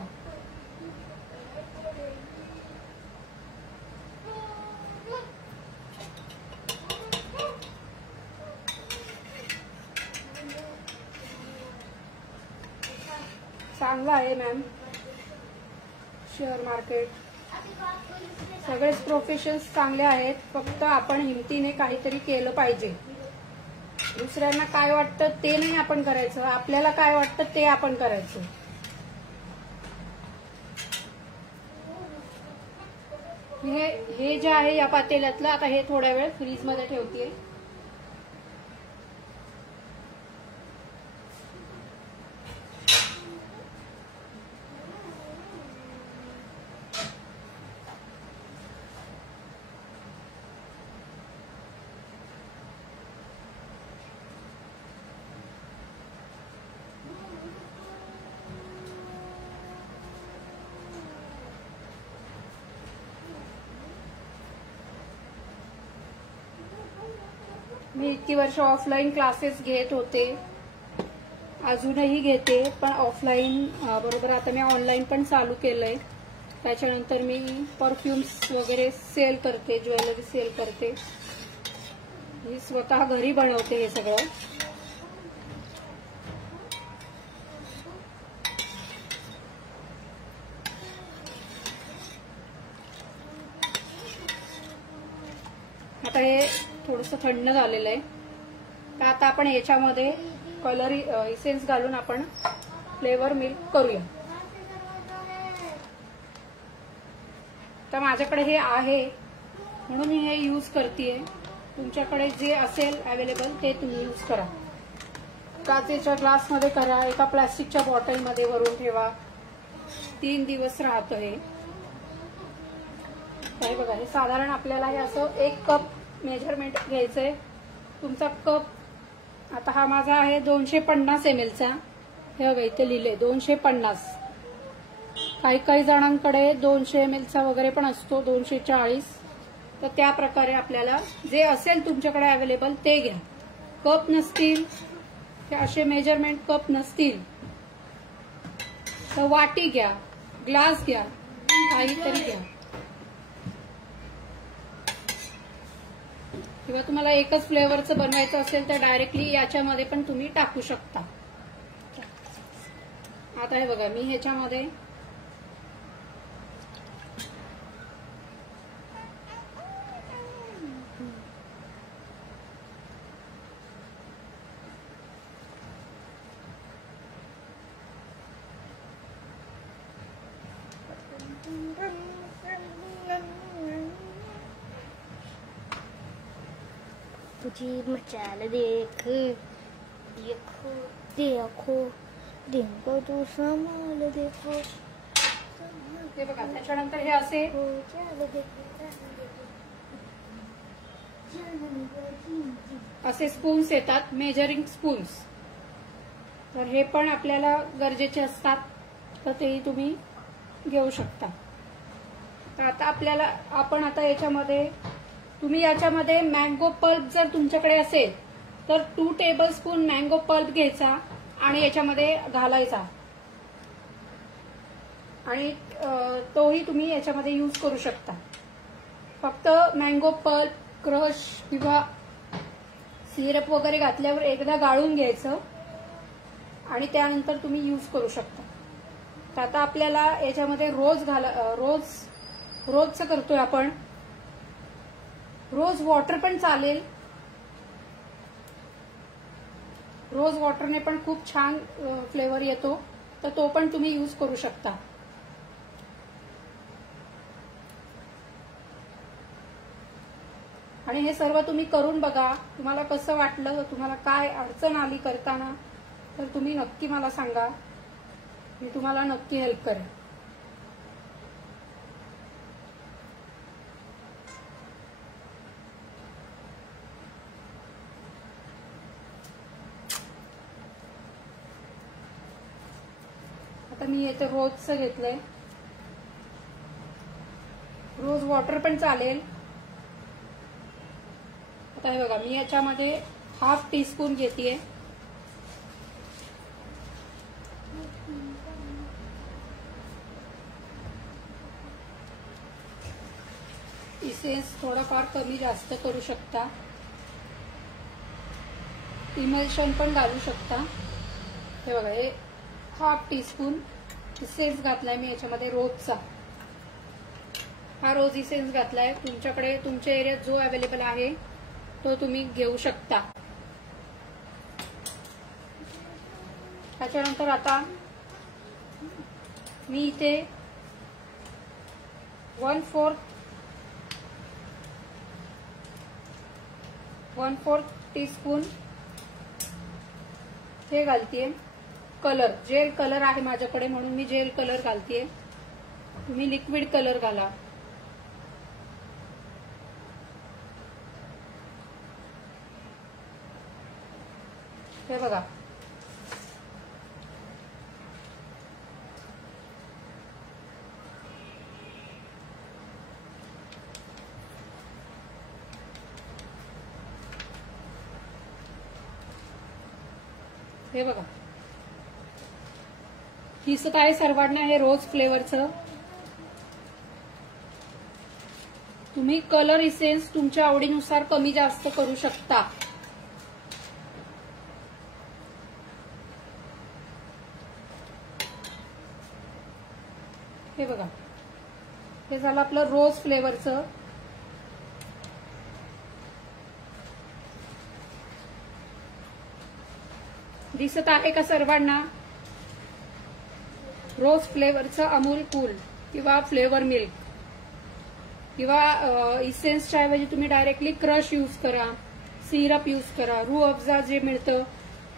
चांगलं आहे मॅम. शेअर मार्केट सगळेच प्रोफेशन्स चांगले आहेत, फक्त आपण हिमतीने काहीतरी केलं पाहिजे. दुसऱ्यांना काय वाटतं ते नाही आपण करायचं, आपल्याला काय वाटतं ते आपण करायचं. हे जे आहे या पातेल्यातलं, आता हे थोड्या वेळ फ्रीज मध्ये ठेवते. मी इतकी वर्ष ऑफलाईन क्लासेस घेत होते, अजूनही घेते, पण ऑफलाईन बरोबर आता मी ऑनलाईन पण चालू केलंय. त्याच्यानंतर मी परफ्युम्स वगैरे सेल करते, ज्वेलरी सेल करते. मी स्वतः घरी बनवते हे सगळं. आता हे थोडंसं थंड झालेलं आहे, तर आता आपण याच्यामध्ये कलर इसेन्स घालून आपण फ्लेवर मिल्क करूया. तर माझ्याकडे हे आहे म्हणून मी हे यूज करतेय. तुमच्याकडे जे असेल अवेलेबल ते तुम्ही यूज करा. काचेच्या ग्लासमध्ये करा, एका प्लास्टिकच्या बॉटलमध्ये भरून ठेवा, 3 दिवस राहतं हे. हे बघा, हे साधारण आपल्याला हे असं 1 कप मेजरमेंट घ्यायचंय. तुमचा कप आता हा माझा आहे 250 ml चा. हे बघा इथे लिहिले 250. काही जणांकडे 200 ml चा वगैरे पण असतो, 240. तर त्या प्रकारे आपल्याला जे असेल तुमच्याकडे अवेलेबल ते घ्या. कप नसतील, हे असे मेजरमेंट कप नसतील तर वाटी घ्या, ग्लास घ्या, काहीतरी घ्या. किंवा तुम्हाला एकच फ्लेवरचं बनवायचं असेल तर डायरेक्टली याच्यामध्ये पण तुम्ही टाकू शकता. आता हे बघा, मी ह्याच्यामध्ये तुझी मचाल देख देखो देखो देखो तू समाल देखो. हे बघा, त्याच्यानंतर हे असे स्पून्स येतात, मेजरिंग स्पून्स. तर हे पण आपल्याला गरजेचे असतात, तर तेही तुम्ही घेऊ शकता. तर आता आपण आता याच्यामध्ये तुम्ही याच्यामध्ये मँगो पल्प जर तुमच्याकडे असेल तर 2 टेबलस्पून मँगो पल्प घ्यायचा आणि याच्यामध्ये घालायचा आणि तोही तुम्ही याच्यामध्ये यूज करू शकता. फक्त मँगो पल्प, क्रश किंवा सिरप वगैरे घातल्यावर एकदा गाळून घ्यायचं आणि त्यानंतर तुम्ही यूज करू शकता. तर आता आपल्याला याच्यामध्ये रोजचं करतोय आपण. रोज वॉटर पण चालेल, रोज वॉटरने पण खूप छान फ्लेवर येतो, तर तो पण तुम्ही यूज करू शकता. आणि हे सर्व तुम्ही करून बघा, तुम्हाला कसं वाटलं, तुम्हाला काय अडचण आली करताना तर तुम्ही नक्की मला सांगा, मी तुम्हाला नक्की हेल्प करेन. आता मी येथे रोजचं घेतलंय, रोज वॉटर पण चालेल. आता हे बघा, मी याच्यामध्ये 1/2 टीस्पून घेतेय. इसेन्स थोडाफार कमी जास्त करू शकता, इमल्शन पण घालू शकता। हे बघा, हे 1/2 टीस्पून इसेन्स घातलाय मी याच्यामध्ये रोजचा। हा रोज इसेन्स घातलाय। तुमच्याकडे तुमच्या एरियात जो अवेलेबल आहे तो तुम्ही घेऊ शकता। त्याच्यानंतर आता मी इथे 1/4 टीस्पून हे घालतीये कलर, जेल कलर आहे माझ्याकडे म्हणून मी जेल कलर घालतीये। तुम्ही लिक्विड कलर घाला। हे बघा, हे बघा दिसत आहे सर्वांना हे रोज फ्लेवरचं। तुम्ही कलर इसेन्स तुमच्या आवडीनुसार कमी जास्त करू शकता। हे बघा, हे झालं आपलं रोज फ्लेवरचं। दिसत आहे का सर्वांना? रोज फ्लेवरचं अमूल कूल किंवा फ्लेवर मिल्क किंवा इसेन्सच्या ऐवजी तुम्ही डायरेक्टली क्रश यूज करा, सिरप यूज करा, रूह अफजा जे मिळतं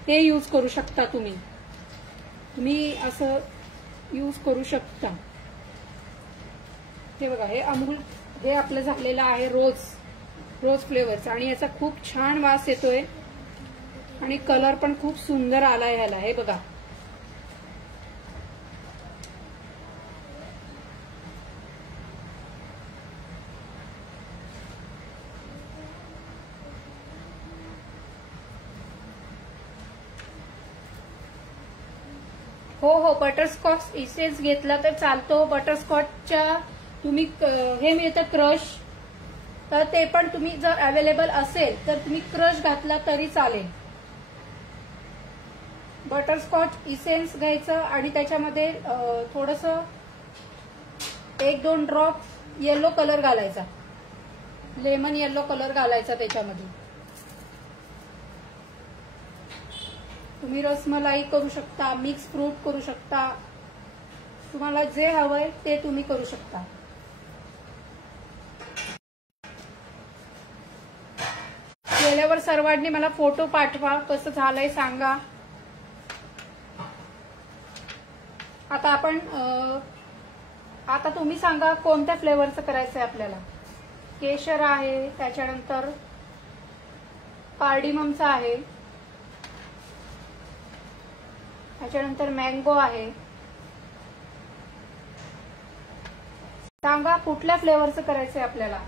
ते यूज करू शकता। तुम्ही असं यूज करू शकता। हे बघा, हे अमूल हे आपलं झालेलं आहे रोज फ्लेवरचं आणि याचा खूप छान वास येतोय आणि कलर पण खूप सुंदर आलाय ह्याला। हे बघा, हो, बटरस्कॉच इसेन्स घेतला तर चालतो। बटरस्कॉचच्या तुम्ही हे मिळतं क्रश, तर ते पण तुम्ही जर अवेलेबल असेल तर तुम्ही क्रश घातला तरी चालेल। बटरस्कॉच इसेन्स घ्यायचं आणि त्याच्यामध्ये थोडंसं 1-2 ड्रॉप येलो कलर घालायचा, लेमन येलो कलर घालायचा त्याच्यामध्ये। तुम्ही रसमलाई करू शकता, मिक्स फ्रूट करू शकता, तुम्हाला जे हवंय ते तुम्ही करू शकता। केल्यावर सर्वांनी मला फोटो पाठवा, कसं झालंय सांगा। आता तुम्ही सांगा कोणत्या फ्लेवरचं करायचंय आपल्याला। केशर आहे, त्याच्यानंतर कार्डिममचा आहे, त्याच्यानंतर मँगो आहे। सांगा कुठल्या फ्लेवरचं करायचंय आपल्याला।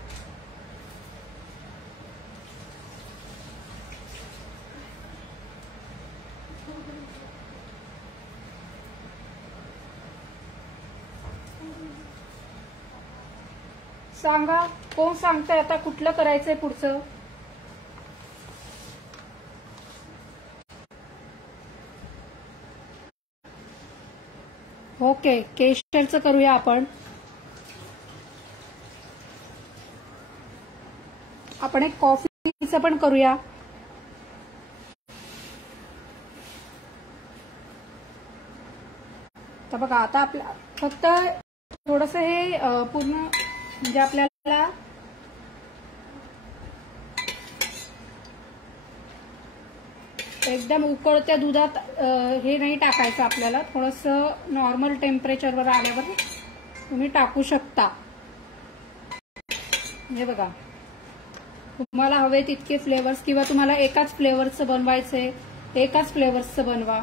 सांगा, कोण सांगताय आता कुठलं करायचंय पुढचं। ओके, केशरचं करूया आपण एक कॉफीचं पण करूया। तर बघा, आता आपल्या फक्त थोडंसं हे पूर्ण म्हणजे आपल्याला एकदम उकळत्या दुधात हे नाही टाकायचं आपल्याला, थोडंसं नॉर्मल टेम्परेचरवर आल्यावर तुम्ही टाकू शकता। हे बघा, तुम्हाला हवे तितके फ्लेवर्स किंवा तुम्हाला एकाच फ्लेवरचं बनवायचंय एकाच फ्लेवर्सचं बनवा।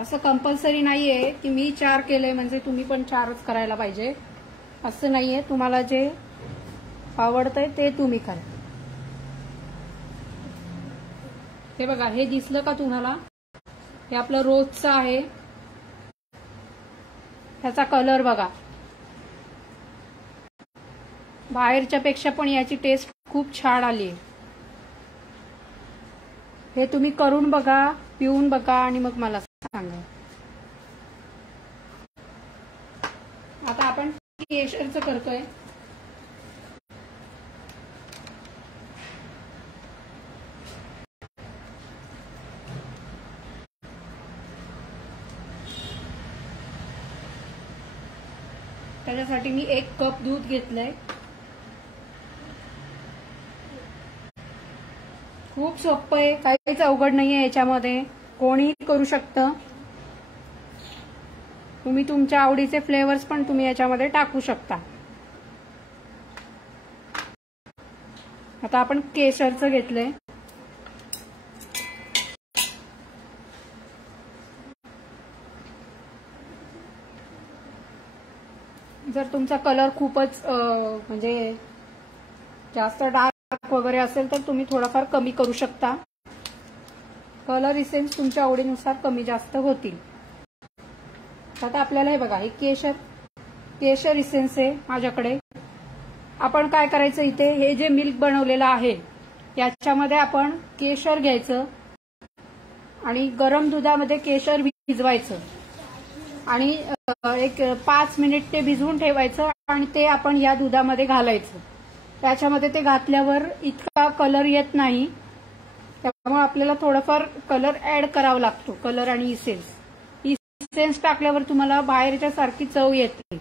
असं कंपल्सरी नाहीये की मी 4 केले म्हणजे तुम्ही पण 4च करायला पाहिजे, असं नाहीये। तुम्हाला जे आवडतंय ते तुम्ही करा। हे बघा, हे दिसलं का तुम्हाला? हे आपलं रोजचं आहे। ह्याचा कलर बघा, बाहेरच्या पेक्षा पण याची टेस्ट खूप छान आली. हे तुम्ही करून बघा, पिऊन बघा आणि मग मला सांगा. आता आपण केशरचं करतोय. त्याच्यासाठी मी 1 कप दूध घेतलंय. खूप सोपं आहे, काहीच अवघड नाहीये याच्यामध्ये, कोणीही करू शकतं. तुम्ही तुमच्या आवडीचे फ्लेवर्स पण तुम्ही याच्यामध्ये टाकू शकता. आता आपण केशरचं घेतलंय. जर तुमचा कलर खूपच म्हणजे जास्त डार्क वगैरे असेल तर तुम्ही थोडाफार कमी करू शकता. कलर इसेन्स तुमच्या आवडीनुसार कमी जास्त होतील. आता आपल्याला हे बघा, हे केशर इसेन्स आहे माझ्याकडे. आपण काय करायचं, इथे हे जे मिल्क बनवलेलं आहे याच्यामध्ये आपण केशर घ्यायचं आणि गरम दुधामध्ये केशर भिजवायचं आणि एक 5 मिनिट ते भिजवून ठेवायचं आणि ते आपण या दुधामध्ये घालायचं. त्याच्यामध्ये ते घातल्यावर इतका कलर येत नाही, त्यामुळे आपल्याला थोडाफार कलर ऍड करावा लागतो. कलर आणि इसेन्स टाकल्यावर तुम्हाला बाहेरच्या सारखी चव येते.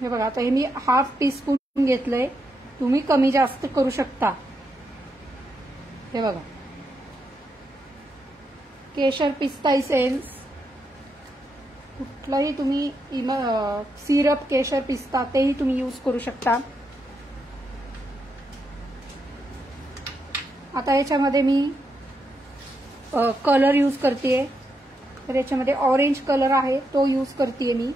हे बघा, आता हे मी 1/2 टीस्पून घेतलंय. तुम्ही कमी जास्त करू शकता. हे बघा, केशर पिस्ता इसेन्स, कुठलाही तुम्ही सिरप केशर पिस्ता तेही तुम्ही यूज करू शकता. आता याच्यामध्ये मी कलर यूज करतेय. तर याच्यामध्ये ऑरेंज कलर आहे तो यूज करतेय मी.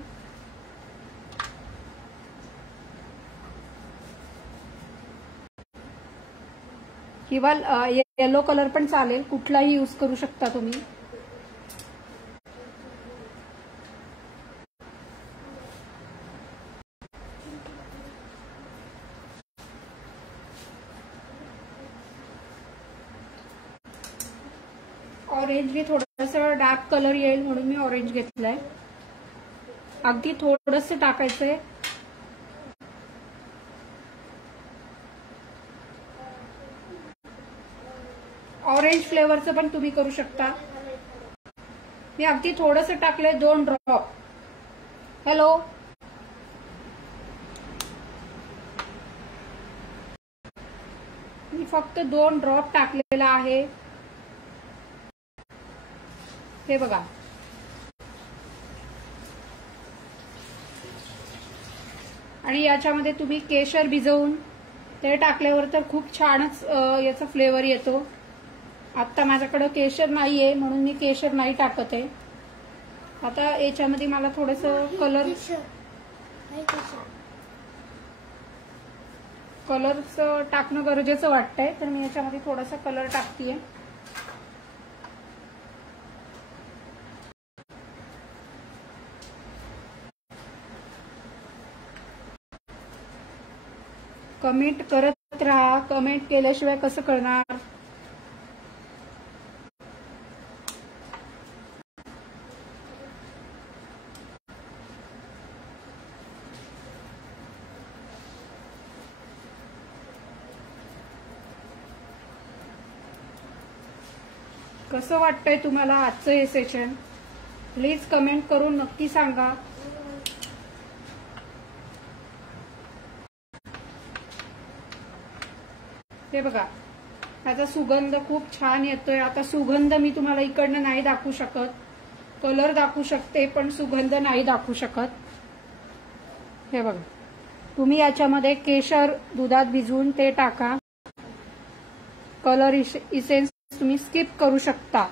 किंवा येलो कलर पण चालेल, कुठलाही यूज करू शकता तुम्ही. ऑरेंज मी थोडंसं डार्क कलर येईल म्हणून मी ऑरेंज घेतलाय. अगदी थोडंसं टाकायचंय. ऑरेंज फ्लेवरचं पण तुम्ही करू शकता. मी अगदी थोडंसं टाकलंय, 2 ड्रॉप. हॅलो, मी फक्त 2 ड्रॉप टाकलेला आहे. हे बघा, आणि याच्यामध्ये तुम्ही केशर भिजवून ते टाकल्यावर तर खूप छानच याचा फ्लेवर येतो. आता माझ्याकडे केशर नाहीये म्हणून मी केशर नाही टाकत आहे. आता याच्यामध्ये मला थोडंसं कलरचं टाकणं गरजेचं वाटतंय, तर मी याच्यामध्ये थोडासा कलर टाकतेय. कमेंट करत राहा. कमेंट केल्याशिवाय कसं कळणार. कसं वाटतंय तुम्हाला आजचं हे सेशन? प्लीज कमेंट करून नक्की सांगा. हे बघा, त्याचा सुगंध खूप छान येतोय. आता सुगंध मी तुम्हाला इकडनं नाही दाखवू शकत. कलर दाखवू शकते पण सुगंध नाही दाखवू शकत. हे बघा, तुम्ही याच्यामध्ये केशर दुधात भिजवून ते टाका. कलर इसेन्स तुम्ही स्किप करू शकता.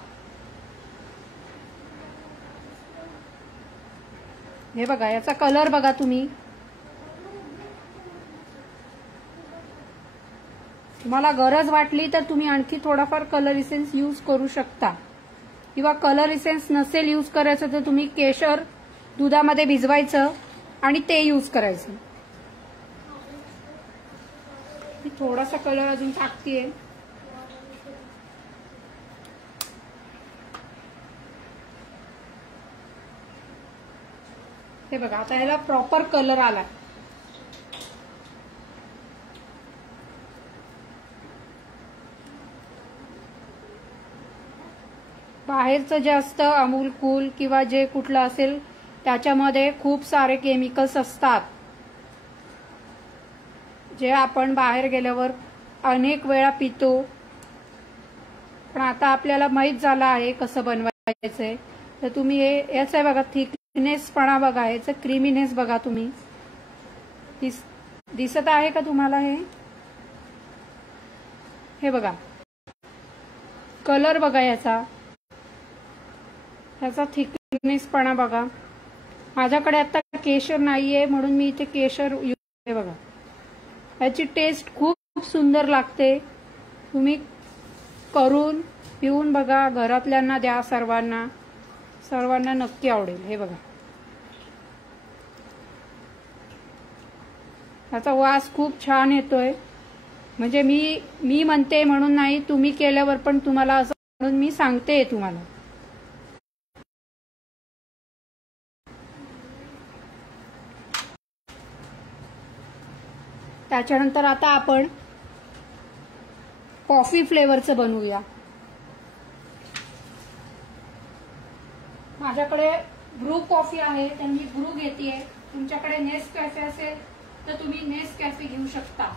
हे बघा, याचा कलर बघा तुम्ही. तुम्हाला गरज वाटली तर तुम्ही आणखी थोडाफार कलर इसेन्स यूज करू शकता. किंवा कलर इसेन्स नसेल यूज करायचं तर तुम्ही केशर दुधामध्ये भिजवायचं आणि ते यूज करायचं. मी थोडासा कलर अजून टाकतेय. हे बघा आता ह्याला प्रॉपर कलर आला. बाहेरचं जे असतं अमूल कूल किंवा जे कुठलं असेल त्याच्यामध्ये खूप सारे केमिकल्स असतात, जे आपण बाहेर गेल्यावर अनेक वेळा पितो. पण आता आपल्याला माहित झालं आहे कसं बनवायचंय. तर तुम्ही याचं आहे बघा, थिकनेसपणा बघा, याचं क्रीमीनेस बघा तुम्ही. दिसत आहे का तुम्हाला हे बघा, कलर बघा याचा थिकनेसपणा बघा. माझ्याकडे आता केशर नाहीये म्हणून मी इथे केशर यूज बघा. याची टेस्ट खूप सुंदर लागते. तुम्ही करून पिऊन बघा, घरातल्यांना द्या, सर्वांना नक्की आवडेल. हे बघा, याचा वास खूप छान येतोय. म्हणजे मी म्हणते म्हणून नाही, तुम्ही केल्यावर पण तुम्हाला असं म्हणून मी सांगते तुम्हाला. त्याच्यानंतर आता आपण कॉफी फ्लेवरचं बनवूया. माझ्याकडे ब्रू कॉफी आहे, तर मी ब्रू घेतेय. तुमच्याकडे नेसकॅफे असेल तर तुम्ही नेसकॅफे घेऊ शकता.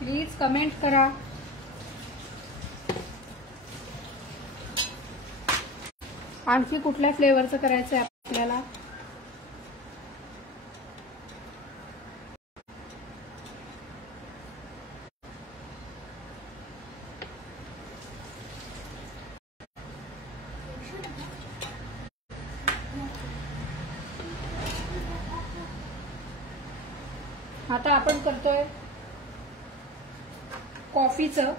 प्लीज कमेंट करा. आणखी कुठल्या फ्लेवरचं करायचं आहे आपल्याला. आता आपण करतोय कॉफीचं.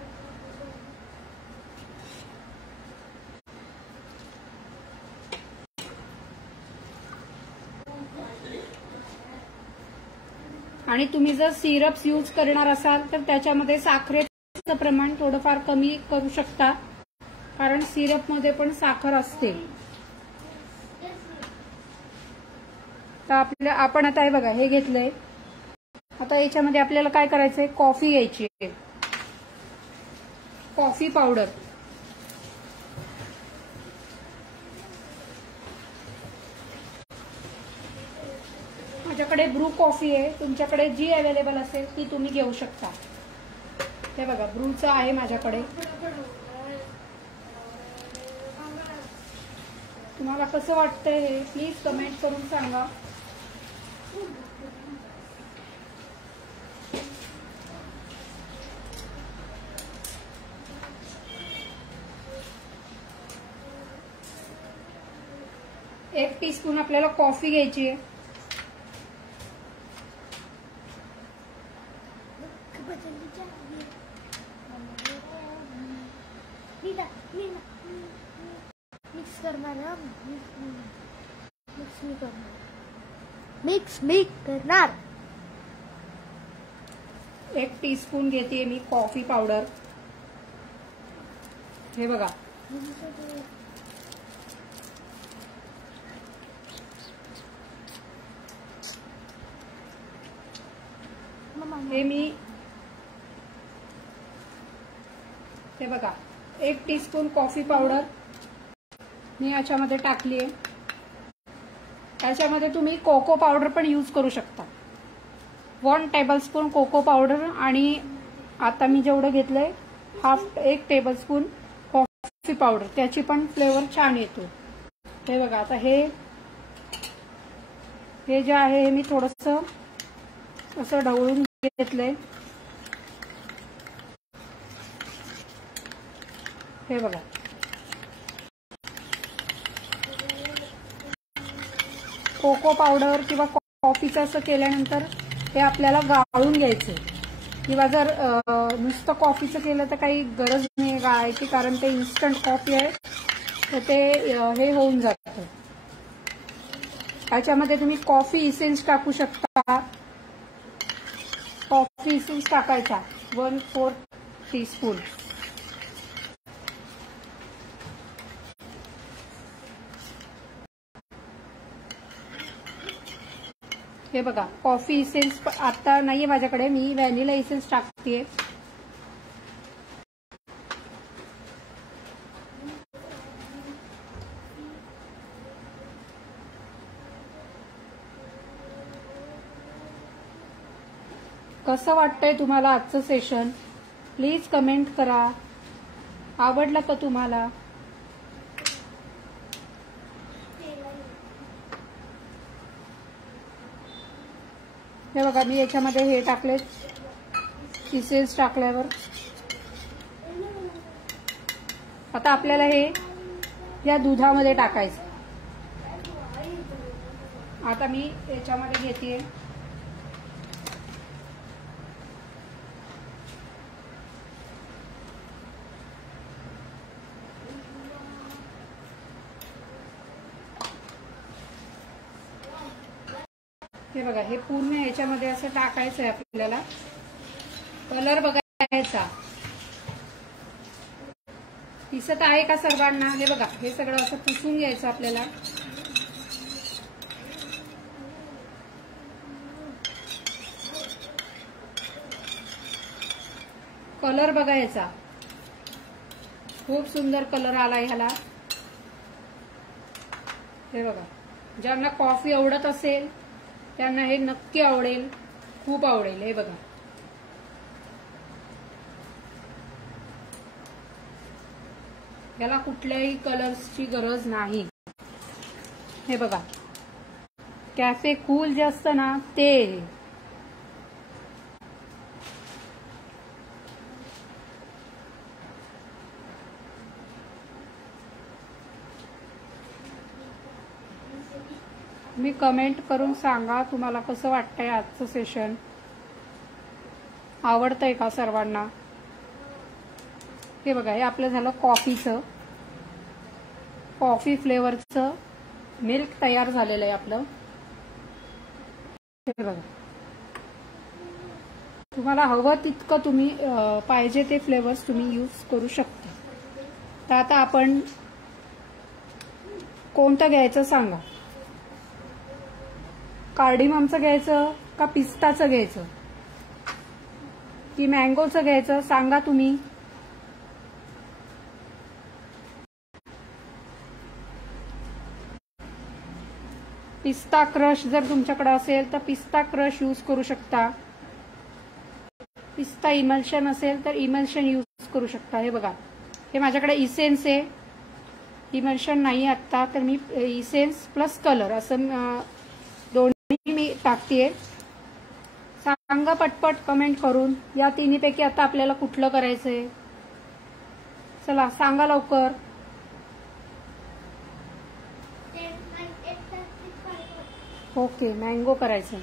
आणि तुम्ही जर सिरप्स यूज करणार असाल तर त्याच्यामध्ये साखरेचं प्रमाण थोडंफार कमी करू शकता, कारण सिरप मध्ये पण साखर असते. तर आपण आता हे बघा, हे घेतलंय. आता याच्यामध्ये आपल्याला काय करायचंय, कॉफी घ्यायची आहे, कॉफी पावडर. माझ्याकडे ब्रू कॉफी आहे, तुमच्याकडे जी अवेलेबल असेल ती तुम्ही घेऊ शकता. हे बघा, ब्रूचं आहे माझ्याकडे. तुम्हाला कसं वाटतंय हे प्लीज कमेंट करून सांगा. एक टीस्पून आपल्याला कॉफी घ्यायची आहे. मिक्स करणार, मिक्स करणार. एक टीस्पून घेते मी कॉफी पावडर. हे बघा, हे बघा, एक टीस्पून कॉफी पावडर मी याच्यामध्ये टाकली आहे. याच्यामध्ये तुम्ही कोको पावडर पण यूज करू शकता. 1 टेबलस्पून कोको पावडर आणि आता मी जेवढं घेतलंय 1 टेबलस्पून कॉफी पावडर, त्याची पण फ्लेवर छान येतो. हे बघा, आता हे हे जे आहे हे मी थोडंसं असं ढवळून घेतलंय. हे बघा, कोको पावडर किंवा कॉफीचं असं केल्यानंतर हे आपल्याला गाळून घ्यायचं, किंवा जर नुसतं कॉफीचं केलं तर काही गरज नाही गाळायची, कारण ते इन्स्टंट कॉफी आहे तर ते हे होऊन जातं. त्याच्यामध्ये तुम्ही कॉफी इसेन्स टाकू शकता. कॉफी इसेन्स टाकायचा 1/4 टीस्पून. हे बघा, कॉफी इसेन्स आता नाहीये माझ्याकडे, मी व्हॅनिला इसेन्स टाकतेय. कसं वाटतंय तुम्हाला आजचं सेशन? प्लीज कमेंट करा. आवडलं का तुम्हाला? हे बघा, मी याच्यामध्ये हे टाकले, इसेन्स टाकल्यावर आता आपल्याला हे या दुधामध्ये टाकायचं. आता मी याच्यामध्ये घेते हे बघा, हे पूर्ण याच्यामध्ये असं टाकायचं आहे आपल्याला. कलर बघायचा, दिसत आहे का सर्वांना? हे बघा, हे सगळं असं पुसून घ्यायचं आपल्याला. कलर बघायचा, खूप सुंदर कलर आला ह्याला. हे बघा, ज्यांना कॉफी आवडत असेल त्यांना हे नक्की आवडेल, खूप आवडेल. हे बघा, याला कुठल्याही कलर्सची गरज नाही. हे बघा, कॅफे कूल जे असतं ना ते. मी कमेंट करून सांगा तुम्हाला कसं वाटतंय आजचं सेशन. आवडतंय का सर्वांना? हे बघा, हे आपलं झालं कॉफीचं, कॉफी फ्लेवरचं मिल्क तयार झालेलं आहे आपलं. हे बघा, तुम्हाला हवं तितकं तुम्ही पाहिजे ते फ्लेवर्स तुम्ही यूज करू शकता. तर आता आपण कोणतं घ्यायचं सांगा? कार्डिममचं घ्यायचं का पिस्ताचं घ्यायचं की मँगोचं घ्यायचं सांगा तुम्ही. पिस्ता क्रश जर तुमच्याकडे असेल तर पिस्ता क्रश यूज करू शकता. पिस्ता इमल्शन असेल तर इमल्शन यूज करू शकता. हे बघा, हे माझ्याकडे इसेन्स आहे, इमल्शन नाही आता, तर मी इसेन्स प्लस कलर असं दोन्ही मी टाकतेय. सांगा पटपट कमेंट करून, या तिन्हीपैकी आता आपल्याला कुठलं करायचंय? चला सांगा लवकर. ओके, मँगो करायचं.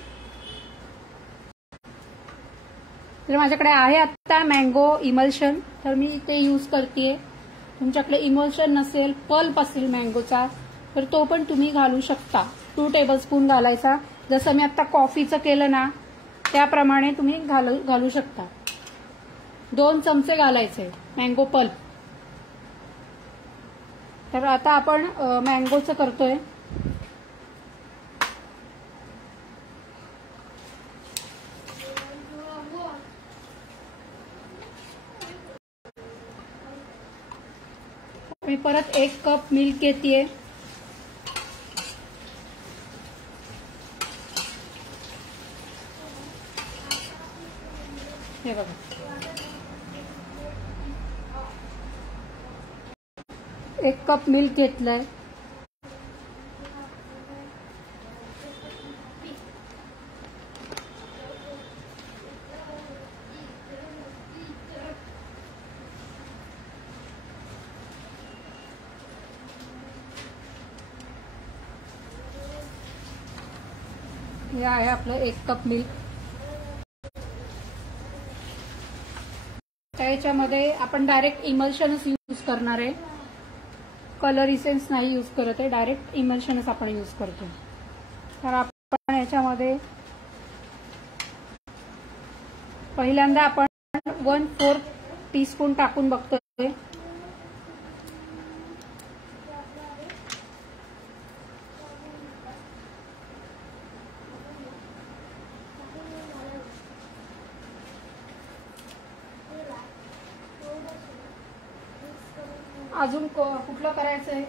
तर माझ्याकडे आहे आता मँगो इमल्शन, तर मी ते यूज करतेय. तुमच्याकडे इमल्शन नसेल, पल्प असेल मँगोचा, तर तो पण तुम्ही घालू शकता. 2 टेबलस्पून घालायचा. जसं मी आता कॉफीचं केलं ना त्याप्रमाणे तुम्ही घालू शकता. 2 चमचे घालायचे मँगो पल्प. तर आता आपण मँगोचं करतोय. मी परत 1 कप मिल्क घेतेय. हे बघा, 1 कप मिल्क घेतलंय. हे आहे आपलं 1 कप मिल्क. त्याच्यामध्ये आपण डायरेक्ट इमल्शनच यूज करणार आहे. कलर इसेन्स नाही यूज करत आहे, डायरेक्ट इमल्शनच आपण यूज करतो. तर आपण याच्यामध्ये पहिल्यांदा आपण 1/4 टीस्पून टाकून बघतोय. अजून कुठलं करायचंय?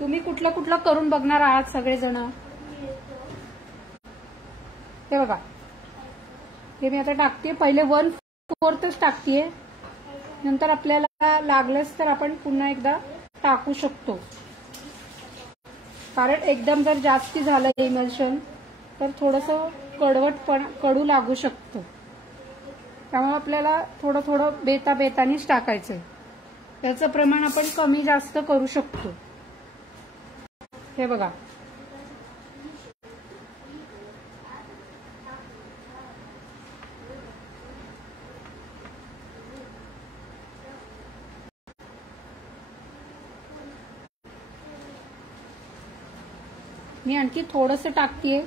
तुम्ही कुठलं कुठलं करून बघणार आहात सगळेजण? हे बघा, हे मी आता टाकते. पहिले 1/4च टाकतेय, नंतर आपल्याला लागलंच तर आपण पुन्हा एकदा टाकू शकतो. कारण एकदम जर जास्ती झालं इमल्शन तर थोडंसं कडू लागू शकतं. त्यामुळे आपल्याला थोडं थोडं बेतानीच टाकायचंय. त्याचं प्रमाण आपण कमी जास्त करू शकतो. हे बघा, मी आणखी थोडंसं टाकतेय.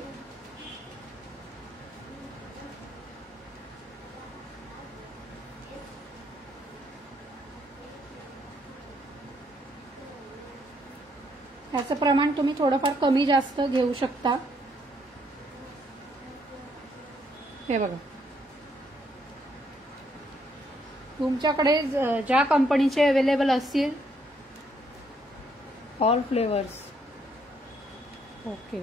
त्याचं प्रमाण तुम्ही थोडंफार कमी जास्त घेऊ शकता. हे बघा, तुमच्याकडे ज्या कंपनीचे अवेलेबल असतील, ऑल फ्लेवर्स. ओके,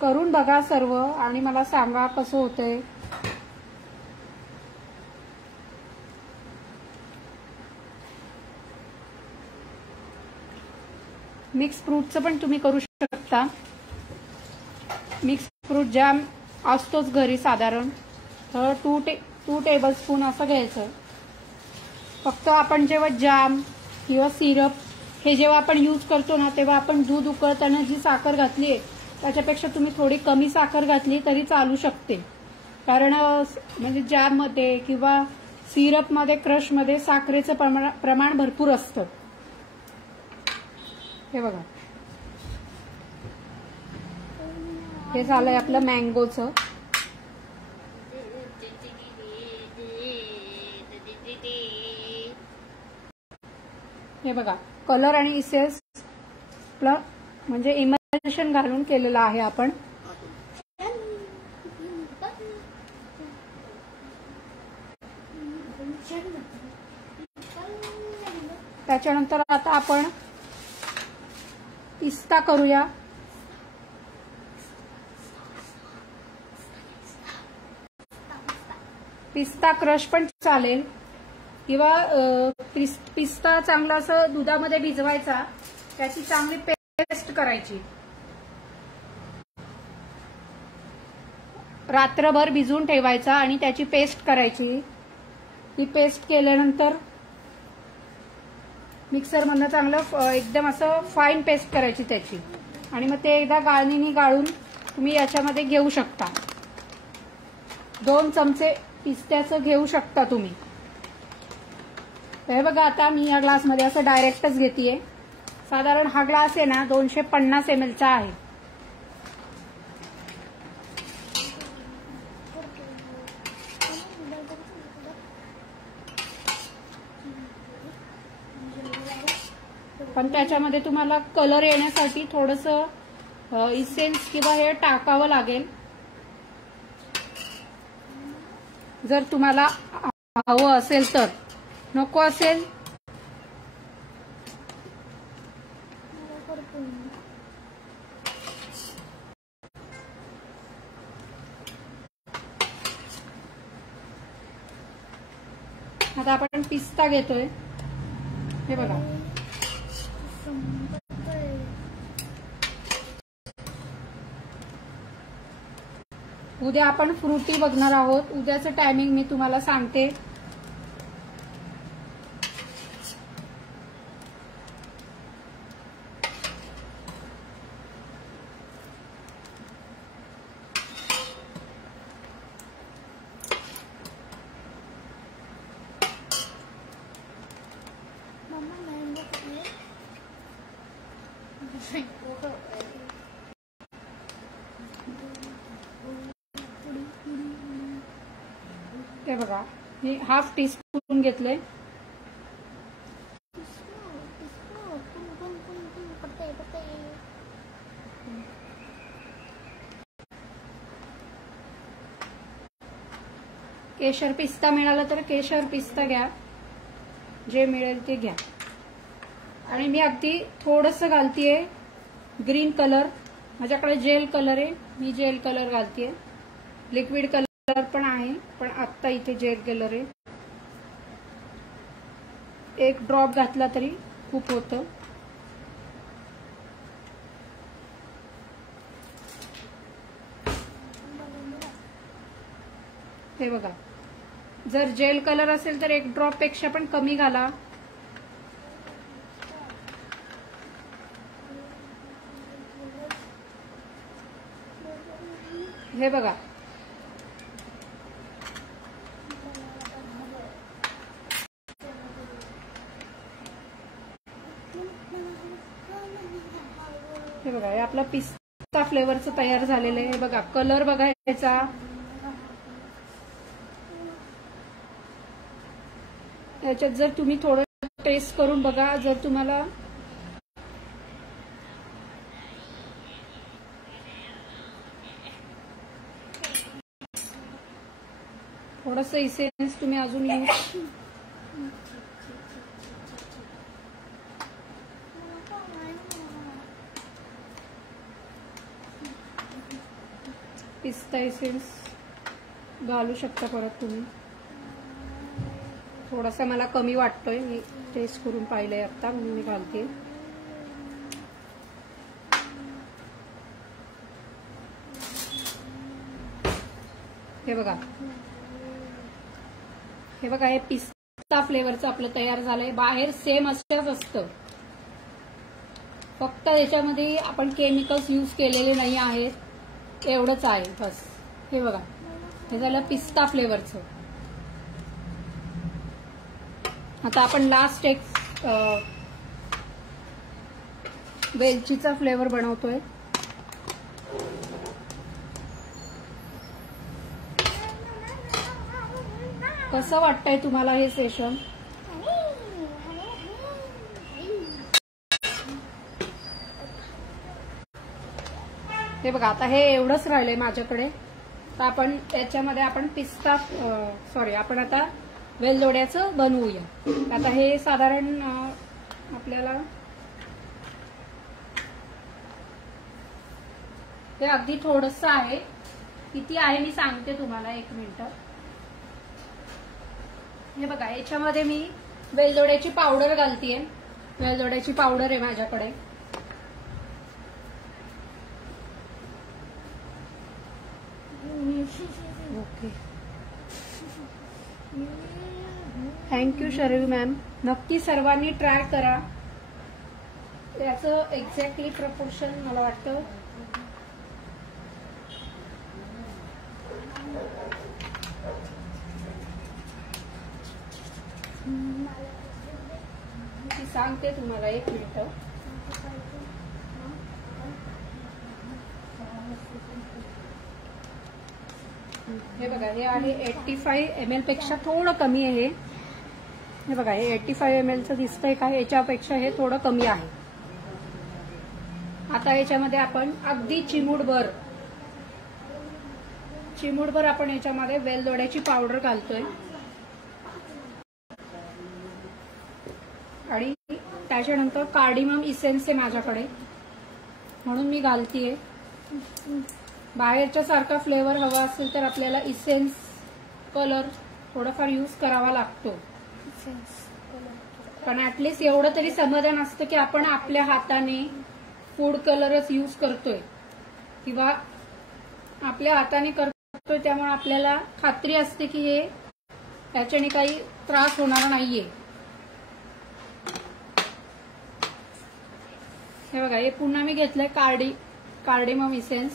करून बघा सर्व आणि मला सांगा कसं होतंय. मिक्स फ्रूटचं पण तुम्ही करू शकता. मिक्स फ्रूट जॅम असतोच घरी साधारण, तर 2 टेबलस्पून असं घ्यायचं. फक्त आपण जेव्हा जॅम किंवा सिरप हे जेव्हा आपण यूज करतो ना, तेव्हा आपण दूध उकळताना जी साखर घातली आहे त्याच्यापेक्षा तुम्ही थोडी कमी साखर घातली तरी चालू शकते. कारण म्हणजे जॅममध्ये किंवा सिरपमध्ये, क्रशमध्ये साखरेचं प्रमाण भरपूर असतं. हे बघा, हे झालंय आपलं मँगोचं. हे बघा, कलर आणि इसेन्स म्हणजे इमल्शन घालून केलेलं आहे आपण. त्याच्यानंतर आता आपण पिस्ता करूया. पिस्ता क्रश पण चालेल किंवा पिस्ता चांगला असं दुधामध्ये भिजवायचा, त्याची चांगली पेस्ट करायची. रात्रभर भिजवून ठेवायचा आणि त्याची पेस्ट करायची. ती पेस्ट केल्यानंतर मिक्सरमधनं चांगलं एकदम असं फाईन पेस्ट करायची त्याची, आणि मग ते एकदा गाळणीने गाळून तुम्ही याच्यामध्ये घेऊ शकता. 2 चमचे पिस्त्याचं घेऊ शकता तुम्ही. हे बघा, आता मी या ग्लासमध्ये असं डायरेक्टच घेतेय. साधारण हा ग्लास आहे ना 250 ml चा आहे. पण त्याच्यामध्ये तुम्हाला कलर येण्यासाठी थोडंसं इसेन्स किंवा हे टाकावं लागेल. जर तुम्हाला हवं असेल तर. नको असेल आता आपण पिस्ता घेतोय. हे बघा, उद्या आपण फ्रुटी बघणार आहोत. उद्याचं टायमिंग मी तुम्हाला सांगते. मम्मा मैंगो खाइए. हे बघा, मी हाफ टीस्पून घेतले. केशर पिस्ता मिळाला तर केशर पिस्ता घ्या, जे मिळेल ते घ्या. आणि मी अगदी थोडंसं घालतीये ग्रीन कलर. माझ्याकडे जेल कलर आहे, मी जेल कलर घालतीये. लिक्विड कलर पण आहे, पण आत्ता इथे जेल कलर आहे. एक ड्रॉप घातला तरी खूप होतं. हे बघा, जर जेल कलर असेल तर एक ड्रॉप पेक्षा पण कमी घाला. हे बघा, हे बघा, हे आपलं पिस्ता फ्लेवरचं तयार झालेलं आहे. हे बघा, कलर बघा याचा. याच्यात जर तुम्ही थोडं टेस्ट करून बघा, जर तुम्हाला थोडंसं इसेन्स तुम्ही अजून यूज. पिस्ता इसेन्स घालू शकता परत तुम्ही. थोडासा मला कमी वाटतोय, मी टेस्ट करून पाहिलंय आता, म्हणून मी घालते. हे बघा, हे बघा, हे पिस्ता फ्लेवरचं आपलं तयार झालंय. बाहेर सेम असंच असतं, फक्त याच्यामध्ये आपण केमिकल्स यूज केलेले नाही आहेत, एवढंच आहे बस. हे बघा, हे झालं पिस्ता फ्लेवरचं. आता आपण लास्ट एक वेलचीचा फ्लेवर बनवतोय. कसं वाटतंय तुम्हाला हे सेशन? हे बघा, आता हे एवढंच राहिलंय माझ्याकडे. तर आपण त्याच्यामध्ये आपण पिस्ता आपण आता वेलदोड्याचं बनवूया. आता हे साधारण आपल्याला हे अगदी थोडंसं आहे. किती आहे मी सांगते तुम्हाला, एक मिनिट. हे बघा, याच्यामध्ये मी वेलदोड्याची पावडर घालतीये. वेलदोड्याची पावडर आहे माझ्याकडे. Okay, thank you शर्वी ma'am. नक्की सर्वांनी ट्राय करा. याचं एक्झॅक्टली प्रपोर्शन मला वाटतं मी सांगते तुम्हाला, एक मिनिट. हे बघा, हे आहे 85 ml पेक्षा थोडं कमी आहे. हे बघा, हे 85 ml दिसतंय का? याच्यापेक्षा हे थोडं कमी आहे. आता याच्यामध्ये आपण अगदी चिमूटभर आपण याच्यामध्ये वेलदोड्याची पावडर घालतोय. आणि त्याच्यानंतर कार्डिमम इसेन्स आहे माझ्याकडे, म्हणून मी घालतीये. बाहेरच्या सारखा फ्लेवर हवा असेल तर आपल्याला इसेन्स कलर थोडाफार यूज करावा लागतो. पण ऍटलिस्ट एवढं तरी समाधान असतं की आपण आपल्या हाताने फूड कलरच यूज करतोय, किंवा आपल्या हाताने करतोय करतोय त्यामुळे आपल्याला खात्री असते की हे याच्याने काही त्रास होणार नाहीये. हे बघा, हे पुन्हा मी घेतलंय कार्डिमम इसेन्स,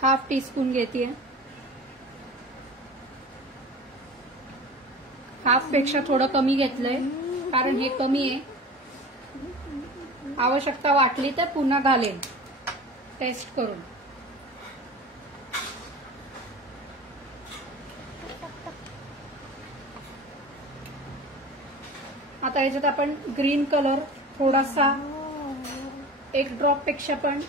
1/2 टीस्पून घेतेय. 1/2 पेक्षा थोडं कमी घेतलंय कारण हे कमी आहे. आवश्यकता वाटली तर पुन्हा घालेन टेस्ट करून. आता याच्यात आपण ग्रीन कलर थोडासा, 1 ड्रॉप पेक्षा पण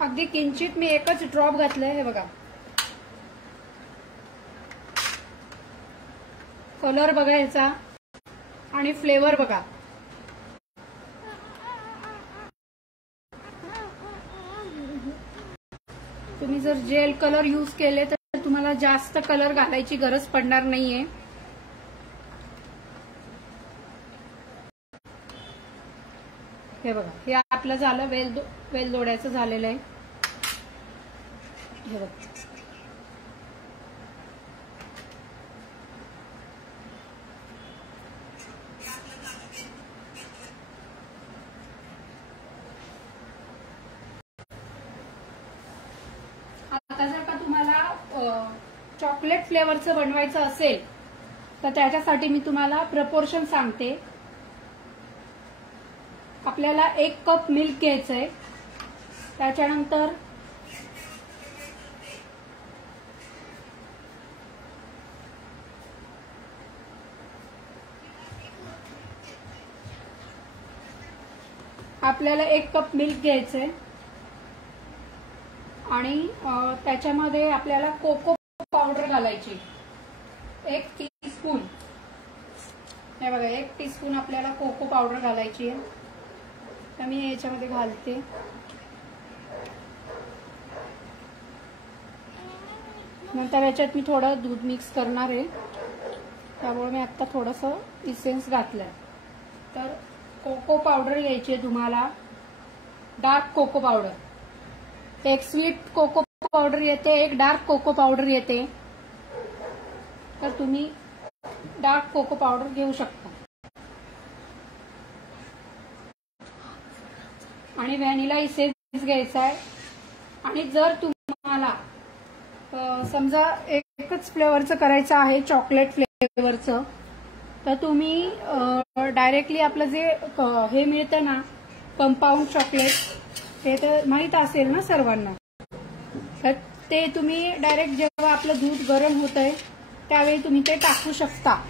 अगदी किंचित मी 1च ड्रॉप घातलंय. हे बघा, कलर बघा याचा आणि फ्लेवर बघा. तुम्ही जर जेल कलर यूज केले तर तुम्हाला जास्त कलर घालायची गरज पडणार नाहीये. हे बघा, हे आपलं झालं वेलदोड्याचं झालेलं आहे. हे बघा, आता जर का तुम्हाला चॉकलेट फ्लेवरचं बनवायचं असेल तर त्याच्यासाठी मी तुम्हाला प्रपोर्शन सांगते. आपल्याला 1 कप मिल्क घ्यायचंय. त्याच्यानंतर आपल्याला 1 कप मिल्क घ्यायचंय आणि त्याच्यामध्ये आपल्याला कोको पावडर घालायची 1 टीस्पून. हे बघा, 1 टीस्पून आपल्याला कोको पावडर घालायची आहे. तर मी याच्यामध्ये घालते. नंतर याच्यात मी थोडं दूध मिक्स करणार आहे, त्यामुळे मी आता थोडंसं इसेन्स घातलंय. तर कोको पावडर घ्यायची आहे तुम्हाला, dark cocoa powder. 1 sweet cocoa powder येते, 1 डार्क कोको पावडर येते. तर तुम्ही डार्क कोको पावडर घेऊ शकता. आणि व्हॅनिला इसेन्स घ्यायचा आहे. आणि जर तुम्हाला समजा एकच फ्लेवरचं करायचं आहे, चॉकलेट फ्लेवरचं, तर तुम्ही डायरेक्टली आपलं जे हे मिळतं ना कंपाऊंड चॉकलेट, ते तर माहित असेल ना सर्वांना, तर ते तुम्ही डायरेक्ट जेव्हा आपलं दूध गरम होतंय त्यावेळी तुम्ही ते टाकू शकता.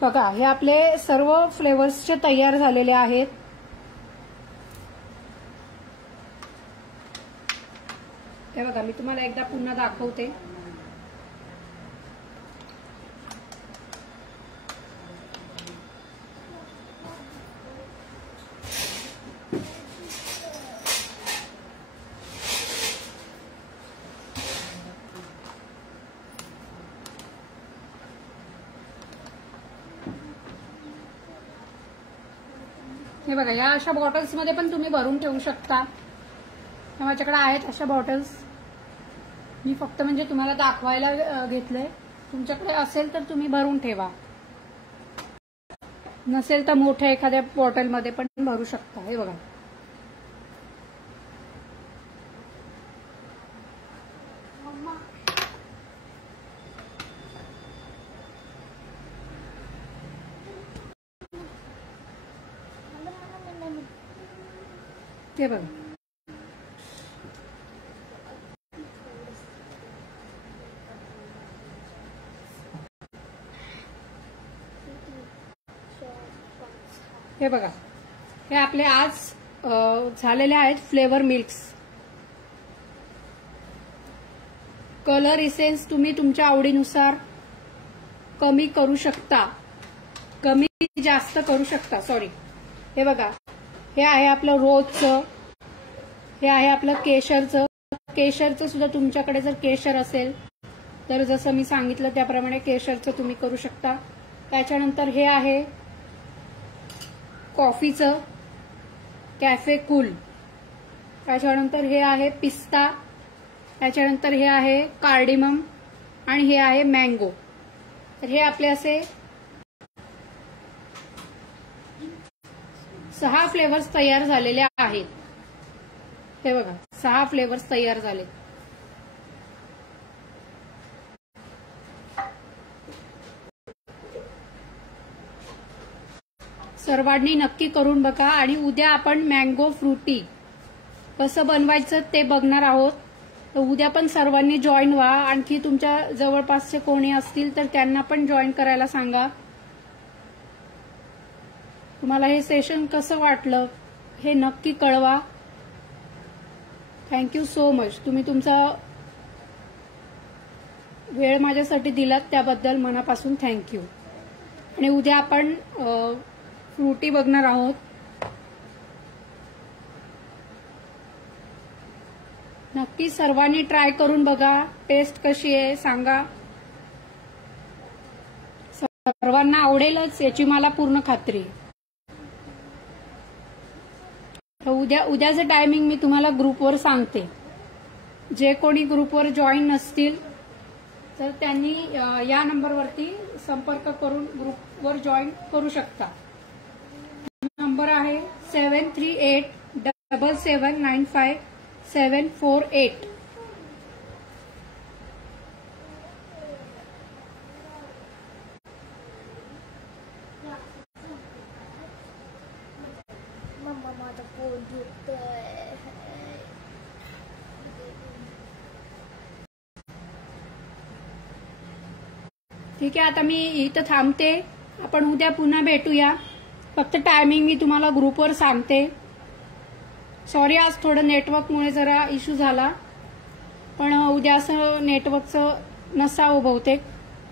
बघा, हे आपले सर्व फ्लेवर्सचे तयार झालेले आहेत. हे बघा, मी तुम्हाला एकदा पुन्हा दाखवते. हे बघा, या अशा बॉटल्स मध्ये पण तुम्ही भरून ठेवू शकता. माझ्याकडे आहेत अशा बॉटल्स. मी फक्त म्हणजे तुम्हाला दाखवायला घेतलंय. तुमच्याकडे असेल तर तुम्ही भरून ठेवा, नसेल तर मोठ्या एखाद्या बॉटलमध्ये पण भरू शकता. हे बघा, हे बघा. हे बघा, हे आपले आज झालेले आहेत फ्लेवर मिल्क्स. कलर इसेन्स तुम्ही तुमच्या आवडीनुसार कमी करू शकता, कमी जास्त करू शकता. सॉरी, हे बघा, हे आहे आपलं रोजचं, हे आहे आपलं केशरचं. केशरचं सुद्धा तुमच्याकडे जर केशर असेल तर जसं मी सांगितलं त्याप्रमाणे केशरचं तुम्ही करू शकता. त्याच्यानंतर हे आहे कॉफीचं कॅफे कूल. त्याच्यानंतर हे आहे पिस्ता. त्याच्यानंतर हे आहे कार्डिमम आणि हे आहे मँगो. तर हे आपले असे 6 फ्लेवर्स तयार झालेले आहेत. हे बघा, 6 फ्लेवर्स तयार झाले. सर्वांनी नक्की करून बघा. आणि उद्या आपण मँगो फ्रुटी कसं बनवायचं ते बघणार आहोत. तर उद्या पण सर्वांनी जॉईन व्हा. आणखी तुमच्या जवळपासचे कोणी असतील तर त्यांना पण जॉईन करायला सांगा. तुम्हाला हे सेशन कसं वाटलं हे नक्की कळवा. Thank you so much. तुम्ही तुमचा वेळ माझ्यासाठी दिलात त्याबद्दल मनापासून थँक्यू. आणि उद्या आपण फ्रुटी बघणार आहोत. नक्की सर्वांनी ट्राय करून बघा. टेस्ट कशी आहे सांगा. सर्वांना आवडेलच याची मला पूर्ण खात्री. उद्याचं टायमिंग मी तुम्हाला ग्रुपवर सांगते. जे कोणी ग्रुपवर जॉईन नसतील तर त्यांनी या नंबरवरती संपर्क करून ग्रुपवर जॉईन करू शकता. नंबर आहे 7387795748. मम्मा माझं पोट दुखतंय. ठीक आहे, आता मी इथं थांबते. आपण उद्या पुन्हा भेटूया. फक्त टायमिंग मी तुम्हाला ग्रुपवर सांगते. सॉरी, आज थोडं नेटवर्कमुळे जरा इश्यू झाला, पण उद्या असं नेटवर्कचं नसावं बहुतेक,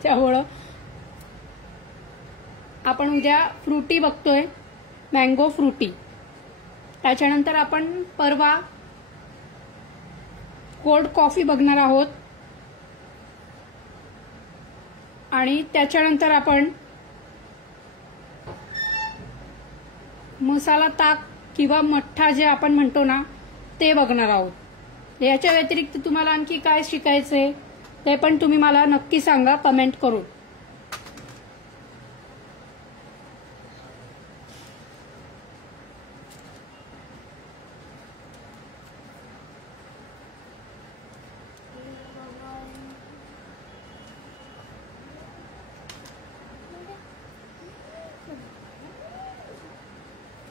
त्यामुळं आपण उद्या फ्रुटी बघतोय, मँगो फ्रुटी. त्याच्यानंतर आपण परवा कोल्ड कॉफी बघणार आहोत. आणि त्याच्यानंतर आपण मसाला ताक किंवा मठ्ठा जे आपण म्हणतो ना ते बघणार आहोत. याच्या व्यतिरिक्त तुम्हाला आणखी काय शिकायचंय ते पण तुम्ही मला नक्की सांगा कमेंट करून.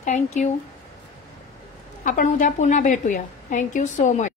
थँक्यू. आपण उद्या पुन्हा भेटूया. Thank you so much.